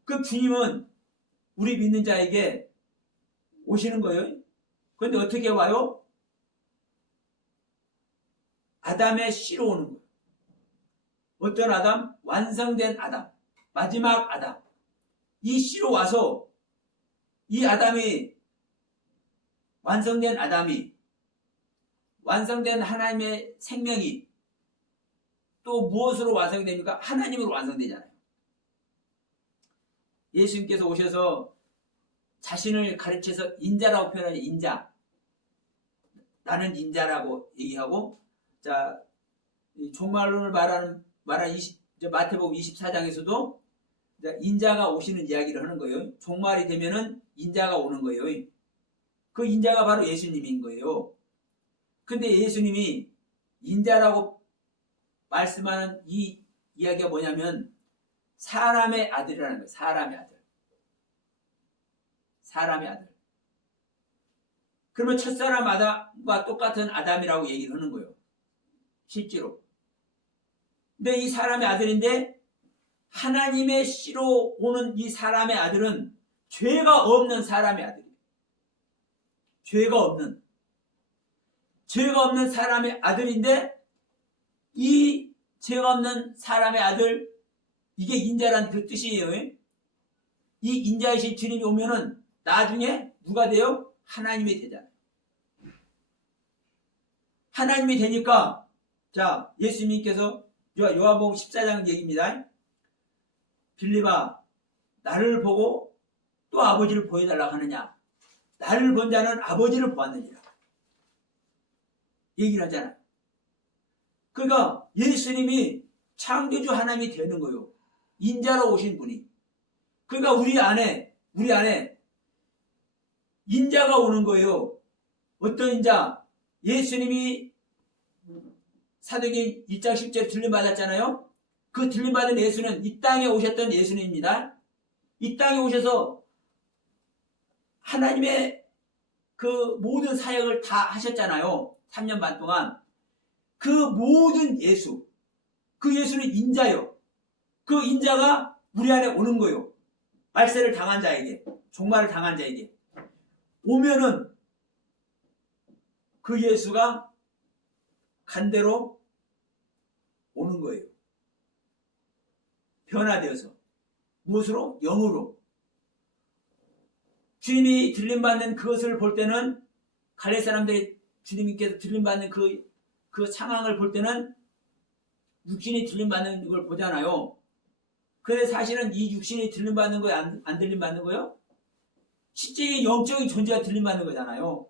그 주님은 우리 믿는 자에게 오시는 거예요. 그런데 어떻게 와요? 아담의 씨로 오는 거예요. 어떤 아담? 완성된 아담. 마지막 아담. 이 씨로 와서 이 아담이 완성된 하나님의 생명이 또 무엇으로 완성이 됩니까? 하나님으로 완성되잖아요. 예수님께서 오셔서 자신을 가르쳐서 인자라고 표현하죠. 인자. 나는 인자라고 얘기하고, 자, 종말론을 말하는 마태복음 24장에서도 인자가 오시는 이야기를 하는 거예요. 종말이 되면은 인자가 오는 거예요. 그 인자가 바로 예수님인 거예요. 근데 예수님이 인자라고 말씀하는 이 이야기가 뭐냐면 사람의 아들이라는 거예요. 사람의 아들. 사람의 아들. 그러면 첫사람 아담과 똑같은 아담이라고 얘기를 하는 거예요. 실제로. 근데 이 사람의 아들인데 하나님의 씨로 오는 이 사람의 아들은 죄가 없는 사람의 아들이에요. 죄가 없는 사람의 아들인데 이 죄가 없는 사람의 아들, 이게 인자라는 그 뜻이에요. 이 인자이신 주님이 오면은 나중에 누가 돼요? 하나님이 되잖아요. 하나님이 되니까 자 예수님께서 요한복음 14장 얘기입니다. 빌립아 나를 보고 또 아버지를 보여달라고 하느냐. 나를 본 자는 아버지를 보았느니라. 얘기를 하잖아요. 그러니까 예수님이 창조주 하나님이 되는 거예요. 인자로 오신 분이. 그러니까 우리 안에 인자가 오는 거예요. 어떤 인자? 예수님이 사도행전 1장 10절에 들림받았잖아요. 그 들림받은 예수는 이 땅에 오셨던 예수님입니다. 이 땅에 오셔서 하나님의 그 모든 사역을 다 하셨잖아요. 3년 반 동안. 그 모든 예수, 그 예수는 인자요. 그 인자가 우리 안에 오는 거예요. 말세를 당한 자에게, 종말을 당한 자에게. 오면은 그 예수가 간대로 오는 거예요. 변화되어서. 무엇으로? 영으로. 주님이 들림받는 그것을 볼 때는 갈레 사람들이 주님께서 들림받는 그 상황을 볼 때는 육신이 들림받는 걸 보잖아요. 그런데 사실은 이 육신이 들림받는 거예요? 안 들림받는 거예요? 실제 영적인 존재가 들림받는 거잖아요.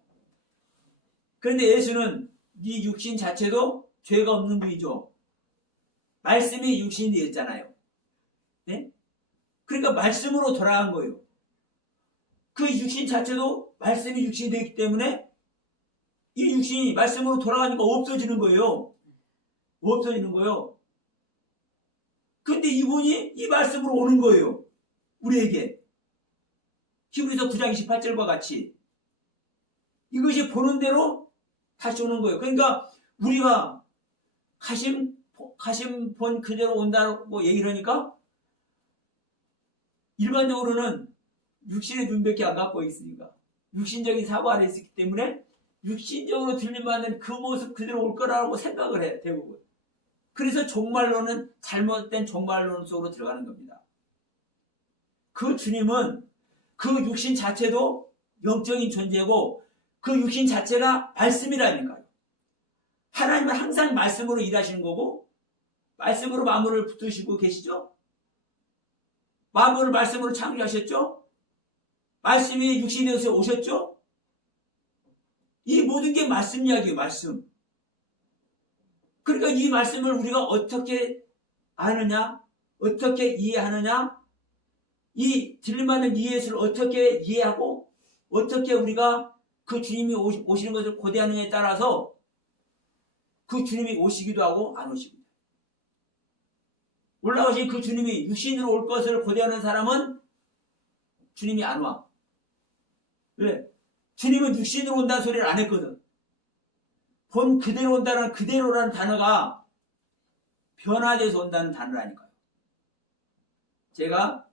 그런데 예수는 이 육신 자체도 죄가 없는 분이죠. 말씀이 육신이 되었잖아요. 네? 그러니까 말씀으로 돌아간 거예요. 그 육신 자체도 말씀이 육신이 되기 때문에 이 육신이 말씀으로 돌아가니까 없어지는 거예요. 없어지는 거예요. 근데 이분이 이 말씀으로 오는 거예요. 우리에게. 히브리서 9장 28절과 같이. 이것이 보는 대로 다시 오는 거예요. 그러니까 우리가 가심 본 그대로 온다고 얘기를 하니까 일반적으로는 육신의 눈밖에 안 갖고 있으니까 육신적인 사고 안에 있기 때문에 육신적으로 들림받는 그 모습 그대로 올 거라고 생각을 해 대부분. 그래서 종말론은 잘못된 종말론 속으로 들어가는 겁니다. 그 주님은 그 육신 자체도 영적인 존재고 그 육신 자체가 말씀이라니까요. 하나님은 항상 말씀으로 일하시는 거고 말씀으로 만물을 붙드시고 계시죠. 만물을 말씀으로 창조하셨죠. 말씀이 육신이 되어서 오셨죠. 이 모든 게 말씀 이야기예요. 말씀. 그러니까 이 말씀을 우리가 어떻게 아느냐, 어떻게 이해하느냐, 이 들림받는 이 예수를 어떻게 이해하고 어떻게 우리가 그 주님이 오시는 것을 고대하느냐에 따라서 그 주님이 오시기도 하고 안 오시기도 해요. 올라오신 그 주님이 육신으로 올 것을 고대하는 사람은 주님이 안 와. 왜? 주님은 육신으로 온다는 소리를 안 했거든. 본 그대로 온다는 그대로라는 단어가 변화돼서 온다는 단어라니까요. 제가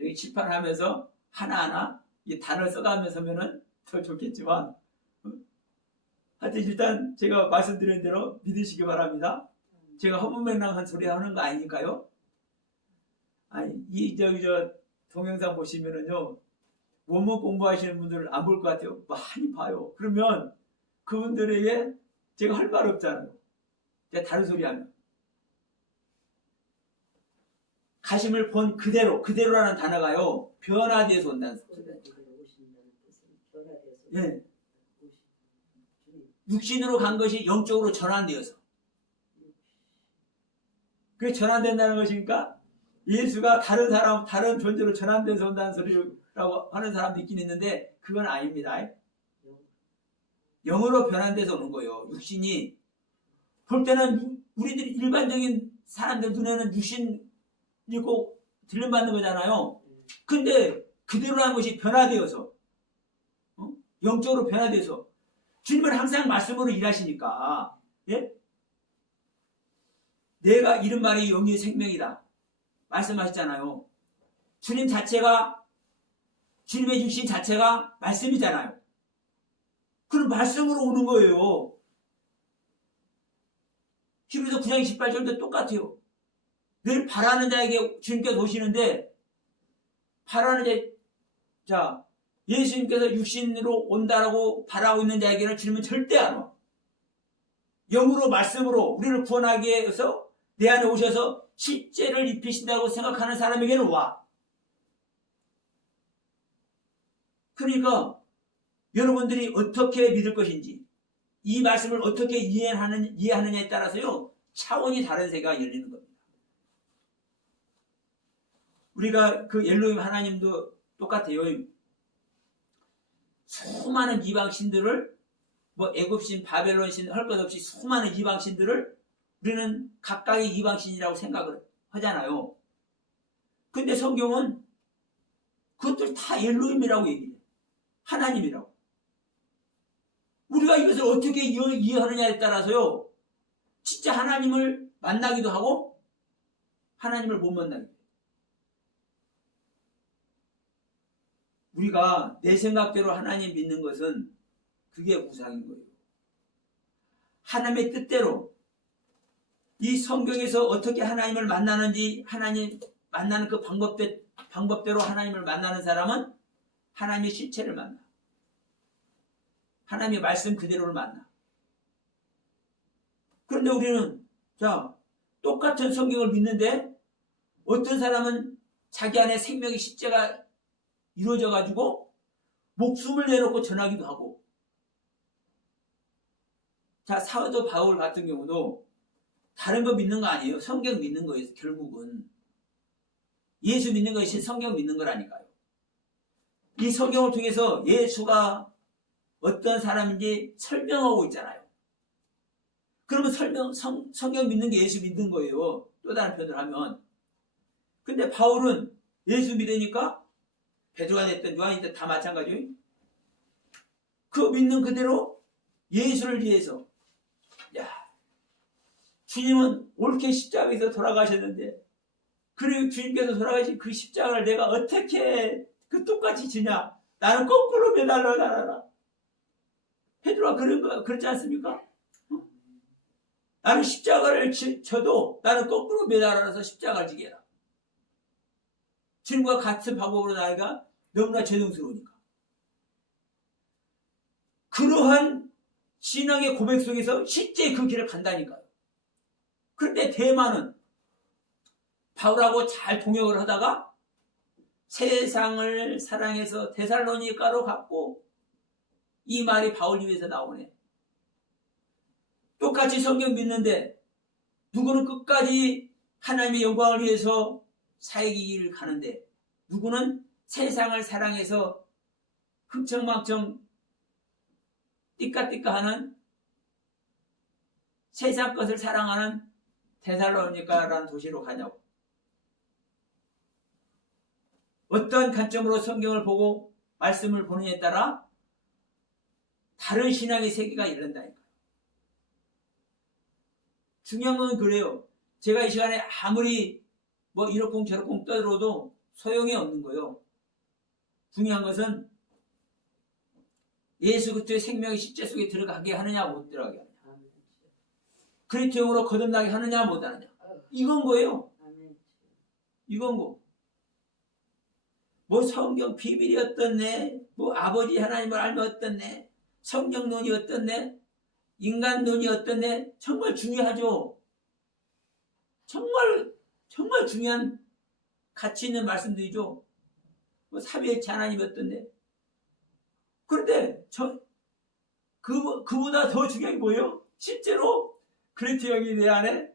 여기 칠판하면서 하나하나 이 단어를 써가면서 하면은 더 좋겠지만 하여튼 일단 제가 말씀드린 대로 믿으시기 바랍니다. 제가 허무맹랑한 소리 하는 거 아니니까요. 아니 저 동영상 보시면은요 원문 공부하시는 분들 안 볼 것 같아요. 많이 봐요. 그러면 그분들에게 제가 할 말 없잖아요. 제가 다른 소리 하면. 가심을 본 그대로라는 단어가요. 변화돼서 온다는 소리예요. 예. 육신으로 간 것이 영적으로 전환되어서. 그게 전환된다는 것이니까 예수가 다른 존재로 전환돼서 온다는 소리라고 하는 사람도 있긴 있는데 그건 아닙니다. 영으로 변환돼서 오는 거예요. 육신이. 볼 때는 우리들이 일반적인 사람들 눈에는 육신이고 들림받는 거잖아요. 근데 그대로라는 것이 변화되어서 영적으로 변화돼서 주님은 항상 말씀으로 일하시니까 예? 내가 이른 말이 영의 생명이다 말씀하셨잖아요. 주님 자체가 주님의 육신 자체가 말씀이잖아요. 그럼 말씀으로 오는 거예요. 히브리서 9장 18절도 똑같아요. 늘 바라는 자에게 주님께서 오시는데 바라는 자 예수님께서 육신으로 온다라고 바라고 있는 자에게는 주님은 절대 안 와. 영으로 말씀으로 우리를 구원하기 위해서 내 안에 오셔서 십죄를 입히신다고 생각하는 사람에게는 와. 그러니까 여러분들이 어떻게 믿을 것인지 이 말씀을 어떻게 이해하느냐에 따라서요 차원이 다른 세계가 열리는 겁니다. 우리가 그 엘로힘 하나님도 똑같아요. 수많은 이방신들을 뭐 애굽신, 바벨론신 할 것 없이 수많은 이방신들을 우리는 각각의 이방신이라고 생각을 하잖아요. 근데 성경은 그것들 다 엘로힘이라고 얘기해요. 하나님이라고. 우리가 이것을 어떻게 이해하느냐에 따라서요 진짜 하나님을 만나기도 하고 하나님을 못 만나기도 해요. 우리가 내 생각대로 하나님 믿는 것은 그게 우상인 거예요. 하나님의 뜻대로 이 성경에서 어떻게 하나님을 만나는지 하나님 만나는 그 방법대로 하나님을 만나는 사람은 하나님의 실체를 만나. 하나님의 말씀 그대로를 만나. 그런데 우리는 똑같은 성경을 믿는데 어떤 사람은 자기 안에 생명의 십자가 이루어져 가지고 목숨을 내놓고 전하기도 하고 사도 바울 같은 경우도 다른 거 믿는 거 아니에요. 성경 믿는 거예요. 결국은 예수 믿는 것이 성경 믿는 거라니까요. 이 성경을 통해서 예수가 어떤 사람인지 설명하고 있잖아요. 그러면 성경 믿는 게 예수 믿는 거예요. 또 다른 표현을 하면. 근데 바울은 예수 믿으니까 베드로가 됐든 요한이 됐든 다 마찬가지예요. 그 믿는 그대로 예수를 위해서 주님은 옳게 십자가에서 돌아가셨는데 그리고 주님께서 돌아가신 그 십자가를 내가 어떻게 그 똑같이 지냐? 나는 거꾸로 매달려 달아라. 베드로가 그렇지 않습니까? 나는 십자가를 져도 나는 거꾸로 매달아서 십자가를 지게 해라. 주님과 같은 방법으로 나아가 너무나 죄송스러우니까. 그러한 신앙의 고백 속에서 실제 그 길을 간다니까요. 그런데 대만은 바울하고 잘 동역을 하다가 세상을 사랑해서 데살로니가로 갔고 이 말이 바울 입에서 나오네. 똑같이 성경 믿는데 누구는 끝까지 하나님의 영광을 위해서 사역의 길을 가는데 누구는 세상을 사랑해서 흥청망청 띠까띠까하는 세상 것을 사랑하는 데살로니가라는 도시로 가냐고. 어떤 관점으로 성경을 보고 말씀을 보느냐에 따라 다른 신앙의 세계가 열린다니까요. 중요한 건 그래요. 제가 이 시간에 아무리 뭐 이렇쿵 저렇쿵 떠들어도 소용이 없는 거예요. 중요한 것은 예수 그리스도의 생명의 십자 속에 들어가게 하느냐 못 들어가게 하느냐. 그리스도형으로 거듭나게 하느냐 못 하느냐. 이건 거예요. 이건 거. 뭐 성경 비밀이 어떻네, 뭐 아버지 하나님을 알면 어떻네, 성경론이 어떻네, 인간론이 어떻네. 정말 중요하죠. 정말 중요한 가치 있는 말씀들이죠. 뭐 삼위일체 하나님이 어떻네. 그런데 그보다 더 중요한 게 뭐예요? 실제로 그리스도 형이 내 안에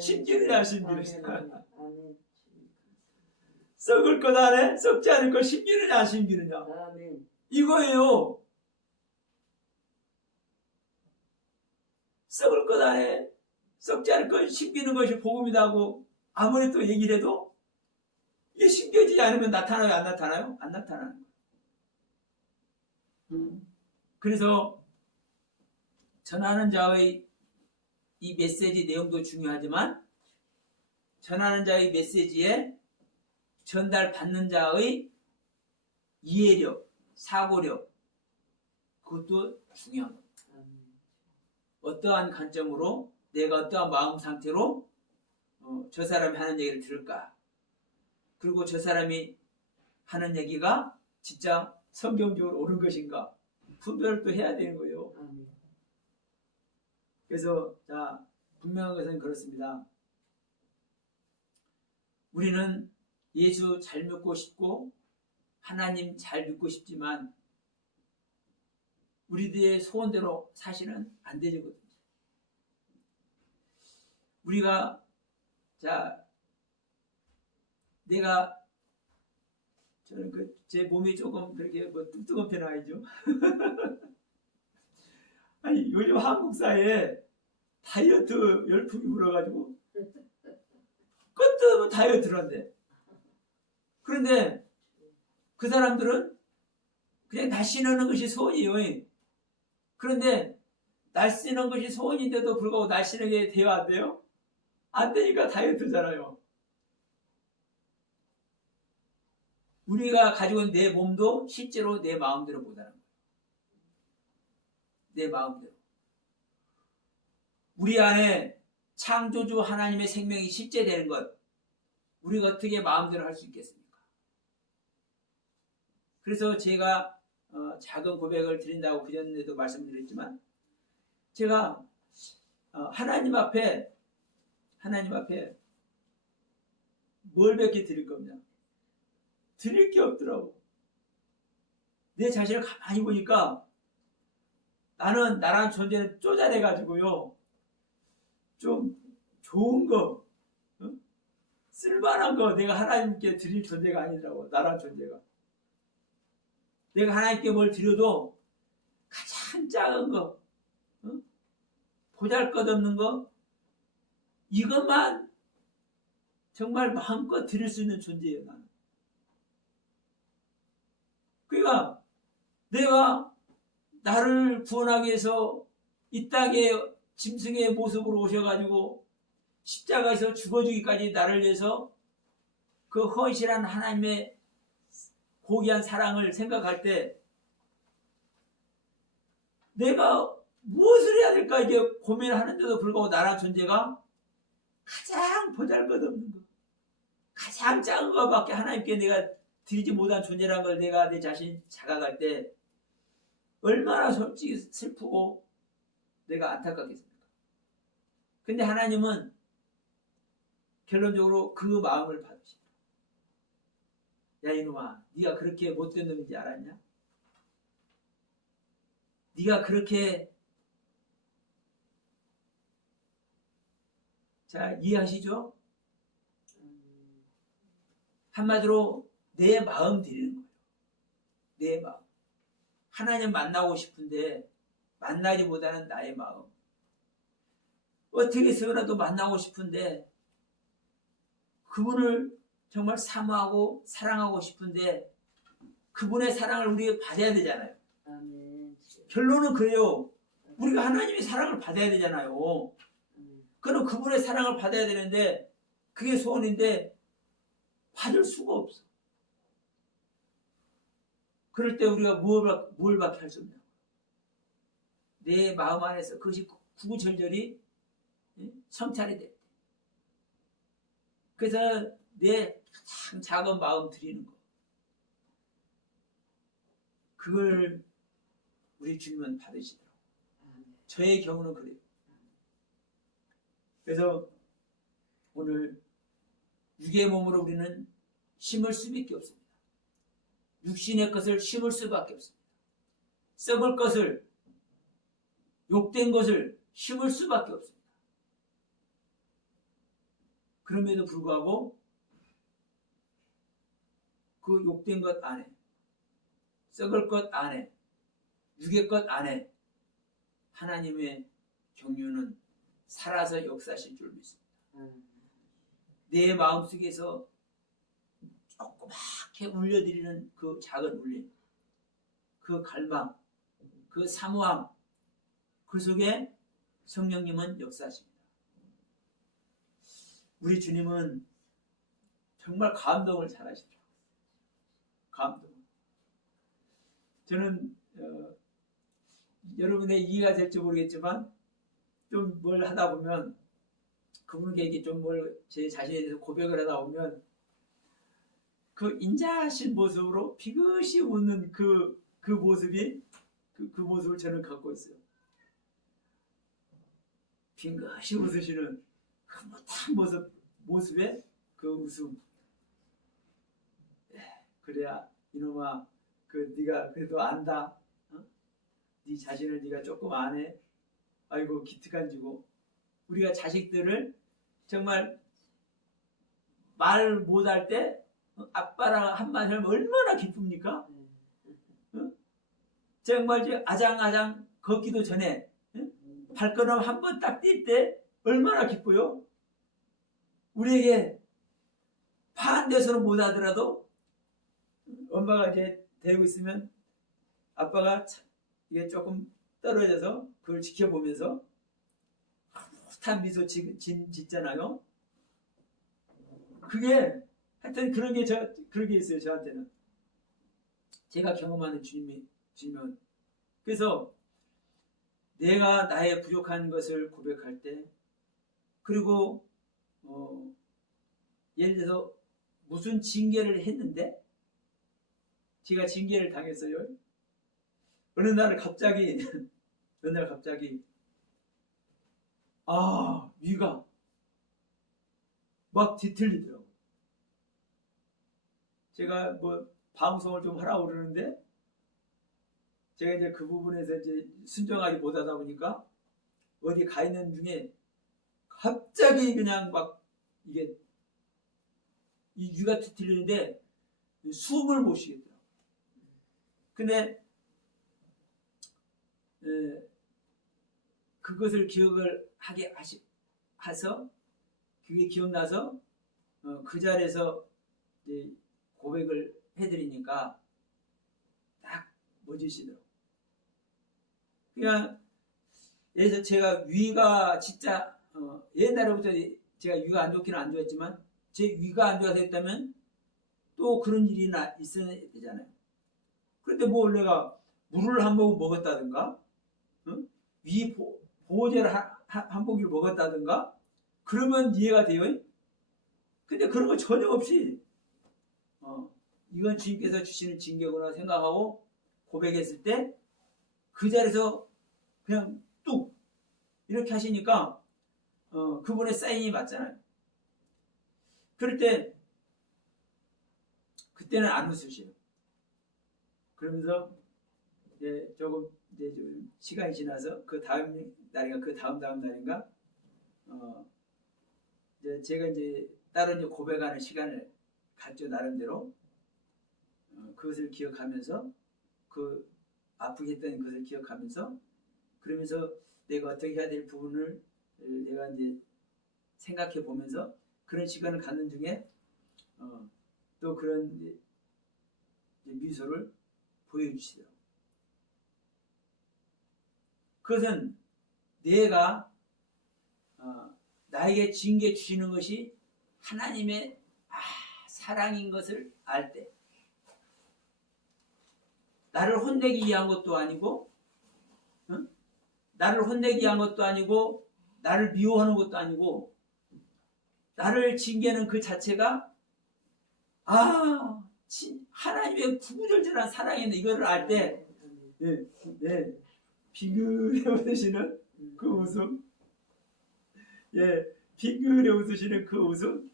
심기느냐 심기느냐. 썩을 것 안에 썩지 않을 것 심기느냐 심기느냐. 이거예요. 썩을 것 안에 썩지 않을 것 심기는 것이 복음이다 하고 아무리 또 얘기를 해도 이게 심겨지지 않으면 나타나요? 안 나타나요? 안 나타나요. 그래서 전하는 자의 이 메시지 내용도 중요하지만 전하는 자의 메시지에 전달받는 자의 이해력, 사고력 그것도 중요합니다. 어떠한 관점으로 내가 어떠한 마음 상태로 저 사람이 하는 얘기를 들을까? 그리고 저 사람이 하는 얘기가 진짜 성경적으로 옳은 것인가? 분별을 또 해야 되는 거예요. 그래서 자 분명한 것은 그렇습니다. 우리는 예수 잘 믿고 싶고 하나님 잘 믿고 싶지만 우리들의 소원대로 사실은 안 되거든요. 우리가 자 내가 저는 제 몸이 조금 그렇게 뭐 뚱뚱한 편은 아니죠. 아니 요즘 한국 사회에 다이어트 열풍이 불어가지고 끝도 다이어트를 한대. 그런데 그 사람들은 그냥 날씬하는 것이 소원이에요. 그런데 날씬한 것이 소원인데도 불구하고 날씬하게 돼야 안 돼요? 안 되니까 다이어트잖아요. 우리가 가지고 있는 내 몸도 실제로 내 마음대로 못하는 거예요. 내 마음대로. 우리 안에 창조주 하나님의 생명이 실제되는 것 우리가 어떻게 마음대로 할 수 있겠습니까? 그래서 제가 작은 고백을 드린다고 그전에도 말씀드렸지만 제가 하나님 앞에 뭘 몇 개 드릴 겁니다. 드릴 게 없더라고. 내 자신을 가만히 보니까 나는 나라는 존재는 쪼잔해가지고요. 좀 좋은 거, 쓸만한 거 내가 하나님께 드릴 존재가 아니더라고. 나라는 존재가. 내가 하나님께 뭘 드려도 가장 작은 거, 보잘것없는 거 이것만 정말 마음껏 드릴 수 있는 존재예요. 나는. 그러니까 내가 나를 구원하기 위해서 이 땅에 짐승의 모습으로 오셔가지고 십자가에서 죽어주기까지 나를 위해서 그 헌신한 하나님의 고귀한 사랑을 생각할 때 내가 무엇을 해야 될까 이게 고민하는데도 불구하고 나란 존재가 가장 보잘것없는 거 가장 작은 것밖에 하나님께 내가 드리지 못한 존재라는 걸 내가 내 자신 자각할 때 얼마나 솔직히 슬프고 내가 안타깝겠습니까? 근데 하나님은 결론적으로 그 마음을 받으십니다. 야 이놈아 네가 그렇게 못된 놈인지 알았냐? 네가 그렇게 자 이해하시죠? 한마디로 내 마음 드리는 거예요. 내 마음. 하나님 만나고 싶은데 만나기보다는 나의 마음. 어떻게 해서라도 만나고 싶은데 그분을 정말 사모하고 사랑하고 싶은데 그분의 사랑을 우리가 받아야 되잖아요. 결론은 그래요. 우리가 하나님의 사랑을 받아야 되잖아요. 그럼 그분의 사랑을 받아야 되는데 그게 소원인데 받을 수가 없어. 그럴 때 우리가 뭘 밖에 할 수 없냐고. 내 마음 안에서 그것이 구구절절히 성찰이 돼. 그래서 내 가장 작은 마음 드리는 거. 그걸 우리 주님은 받으시더라고요. 저의 경우는 그래요. 그래서 오늘 육의 몸으로 우리는 심을 수밖에 없습니다. 육신의 것을 심을 수밖에 없습니다. 썩을 것을 욕된 것을 심을 수밖에 없습니다. 그럼에도 불구하고 그 욕된 것 안에 썩을 것 안에 육의 것 안에 하나님의 경륜은 살아서 역사하실 줄 믿습니다. 아멘. 내 마음속에서 조그맣게 울려드리는 그 작은 울림, 그 갈망, 그 사모함, 그 속에 성령님은 역사하십니다. 우리 주님은 정말 감동을 잘하시죠. 감동. 저는 여러분의 이해가 될지 모르겠지만 좀 뭘 하다 보면 그분에게 좀 뭘 제 자신에 대해서 고백을 하다 보면 그 인자하신 모습으로 비긋이 웃는 그 모습이 그 모습을 저는 갖고 있어요. 빙긋이 웃으시는 그 못한 모습의 그 웃음. 그래야 이놈아, 네가 그래도 안다. 어? 네 자신을 네가 조금 아네. 아이고 기특한 지고. 우리가 자식들을 정말 말 못할 때 아빠랑 한마디 하면 얼마나 기쁩니까? 어? 정말 이제 아장아장 걷기도 전에 발걸음 한 번 딱 뛸 때 얼마나 기뻐요? 우리에게 반대서는 못 하더라도 엄마가 이제 데리고 있으면 아빠가 이게 조금 떨어져서 그걸 지켜보면서 숱한 미소 짓잖아요. 그게 하여튼 그런 게 있어요. 저한테는 제가 경험하는 주님은 그래서 내가 나의 부족한 것을 고백할 때 그리고 예를 들어서 무슨 징계를 했는데 제가 징계를 당했어요. 어느 날 갑자기 위가 막 뒤틀리더라고. 제가 뭐 방송을 좀 하라고 그러는데 제가 이제 그 부분에서 이제 순정하지 못하다 보니까 어디 가 있는 중에 갑자기 그냥 막 이게 이 위가 뒤틀리는데 숨을 못 쉬겠더라고. 근데 그것을 기억을 하게 하서 그게 기억나서 그 자리에서 이제 고백을 해드리니까 딱 멎으시더라고. 그냥 예서 제가 위가 진짜 옛날부터 제가 위가 안 좋기는 안 좋았지만 제 위가 안 좋아서 했다면 또 그런 일이 있어야 되잖아요. 그런데 뭐 내가 물을 한 모금 먹었다든가 위 보호제를 한 봉지를 먹었다든가 그러면 이해가 돼요. 근데 그런 거 전혀 없이 이건 주님께서 주시는 징계구나 생각하고 고백했을 때 그 자리에서 그냥 뚝 이렇게 하시니까 그분의 사인이 맞잖아요. 그럴 때 그때는 안 웃으셔요. 그러면서 이제 조금 이제 좀 시간이 지나서 그 다음 날인가 그 다음 날인가 이제 제가 이제 따로 이제 고백하는 시간을 갖죠. 나름대로 그것을 기억하면서 그 아프게 했던 것을 기억하면서 그러면서 내가 어떻게 해야 될 부분을 내가 이제 생각해 보면서 그런 시간을 갖는 중에 또 그런 이제 미소를 보여주시더라고요. 그것은 내가 나에게 징계 주시는 것이 하나님의 사랑인 것을 알 때 나를 혼내기 위한 것도 아니고 나를 혼내기 위한 것도 아니고 나를 미워하는 것도 아니고 나를 징계하는 그 자체가 하나님의 구구절절한 사랑인데 이거를 알 때 빙그레 웃으시는 그 웃음 빙그레 웃으시는 그 웃음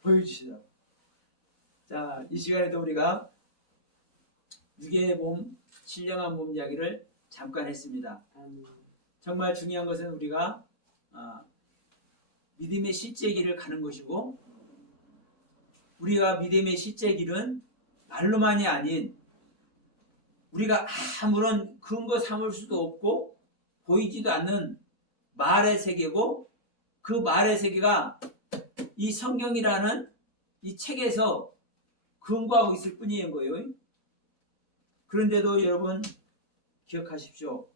보여주시죠. 자, 이 시간에도 우리가 육의 몸, 신령한 몸 이야기를 잠깐 했습니다. 정말 중요한 것은 우리가 믿음의 실제 길을 가는 것이고 우리가 믿음의 실제 길은 말로만이 아닌 우리가 아무런 근거 삼을 수도 없고 보이지도 않는 말의 세계고 그 말의 세계가 이 성경이라는 이 책에서 근거하고 있을 뿐인 거예요. 그런데도 여러분 기억하십시오.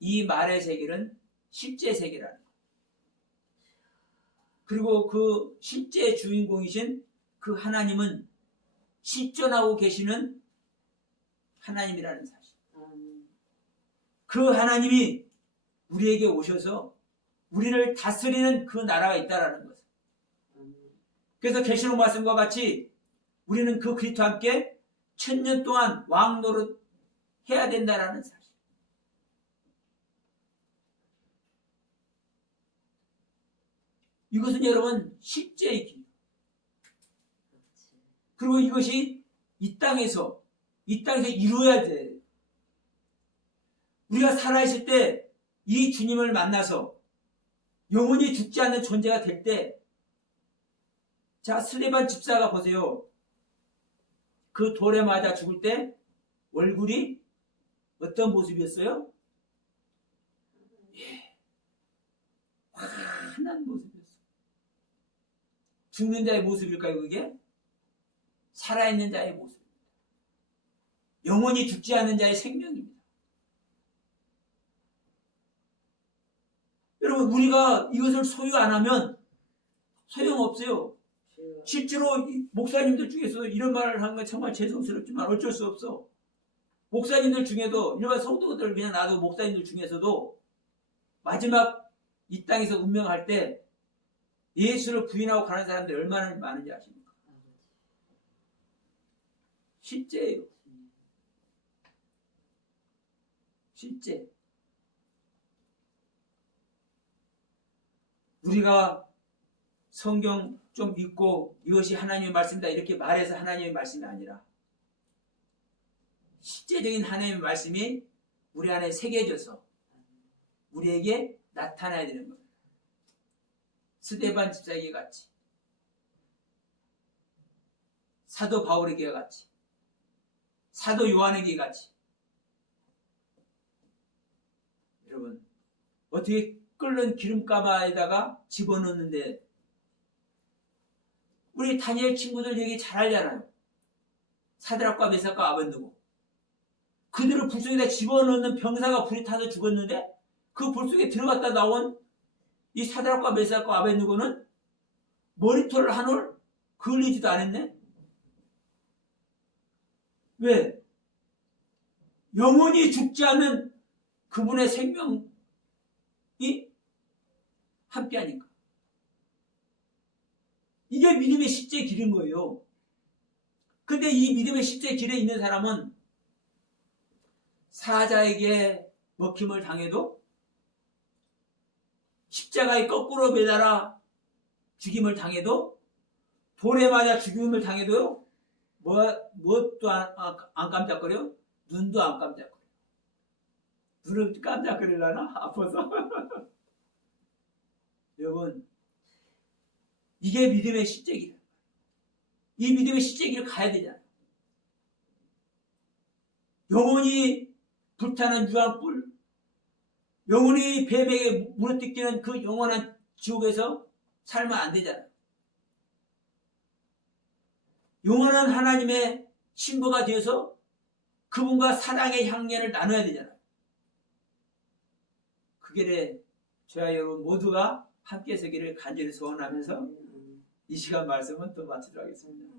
이 말의 세계는 실제 세계라는 거예요. 그리고 그 실제 주인공이신 그 하나님은 실존하고 계시는 하나님이라는 사실. 그 하나님이 우리에게 오셔서 우리를 다스리는 그 나라가 있다라는 것. 그래서 계시록 말씀과 같이 우리는 그 그리스도와 함께 1000년 동안 왕 노릇 해야 된다라는 사실. 이것은 여러분 실제의 길. 그리고 이것이 이 땅에서 이루어야 돼. 우리가 살아있을 때 이 주님을 만나서 영원히 죽지 않는 존재가 될 때, 자, 스데반 집사가 보세요. 그 돌에 맞아 죽을 때 얼굴이 어떤 모습이었어요? 예, 환한 모습이었어요. 죽는 자의 모습일까요, 그게? 살아있는 자의 모습입니다. 영원히 죽지 않는 자의 생명입니다. 여러분, 우리가 이것을 소유 안 하면 소용없어요. 실제로 목사님들 중에서 이런 말을 하는 건 정말 죄송스럽지만 어쩔 수 없어. 목사님들 중에도, 일반 성도들 그냥 놔도 목사님들 중에서도 마지막 이 땅에서 운명할 때 예수를 부인하고 가는 사람들이 얼마나 많은지 아십니까? 실제예요. 실제. 우리가 성경 좀 읽고 이것이 하나님의 말씀이다 이렇게 말해서 하나님의 말씀이 아니라 실제적인 하나님의 말씀이 우리 안에 새겨져서 우리에게 나타나야 되는 겁니다. 스데반 집사에게 같이, 사도 바울에게 같이, 사도 요한에게 같이. 여러분, 어떻게 끓는 기름가마에다가 집어넣는데, 우리 다니엘 친구들 얘기 잘 알잖아요. 사드락과 메삭과 아벳느고. 그들을 불 속에다 집어넣는 병사가 불이 타서 죽었는데 그 불 속에 들어갔다 나온 이 사드락과 메삭과 아벳느고는 머리털을 한 올 그을리지도 않았네. 왜? 영원히 죽지 않는 그분의 생명이 함께하니까. 이게 믿음의 실제 길인 거예요. 근데 이 믿음의 실제 길에 있는 사람은 사자에게 먹힘을 당해도, 십자가에 거꾸로 매달아 죽임을 당해도, 돌에 맞아 죽임을 당해도요, 무엇도 안 깜짝거려? 눈도 안 깜짝거려. 눈을 깜짝거리려나? 아파서? 여러분, 이게 믿음의 실제 길이에요. 이 믿음의 실제 길을 가야 되잖아요. 영원히 불타는 유황불, 영원히 뱀에게 물어뜯기는 그 영원한 지옥에서 살면 안 되잖아요. 영원한 하나님의 신부가 되어서 그분과 사랑의 향연을 나눠야 되잖아요. 그 길에 저와 여러분 모두가 함께 서기를 간절히 소원하면서 이 시간 말씀은 또 마치도록 하겠습니다.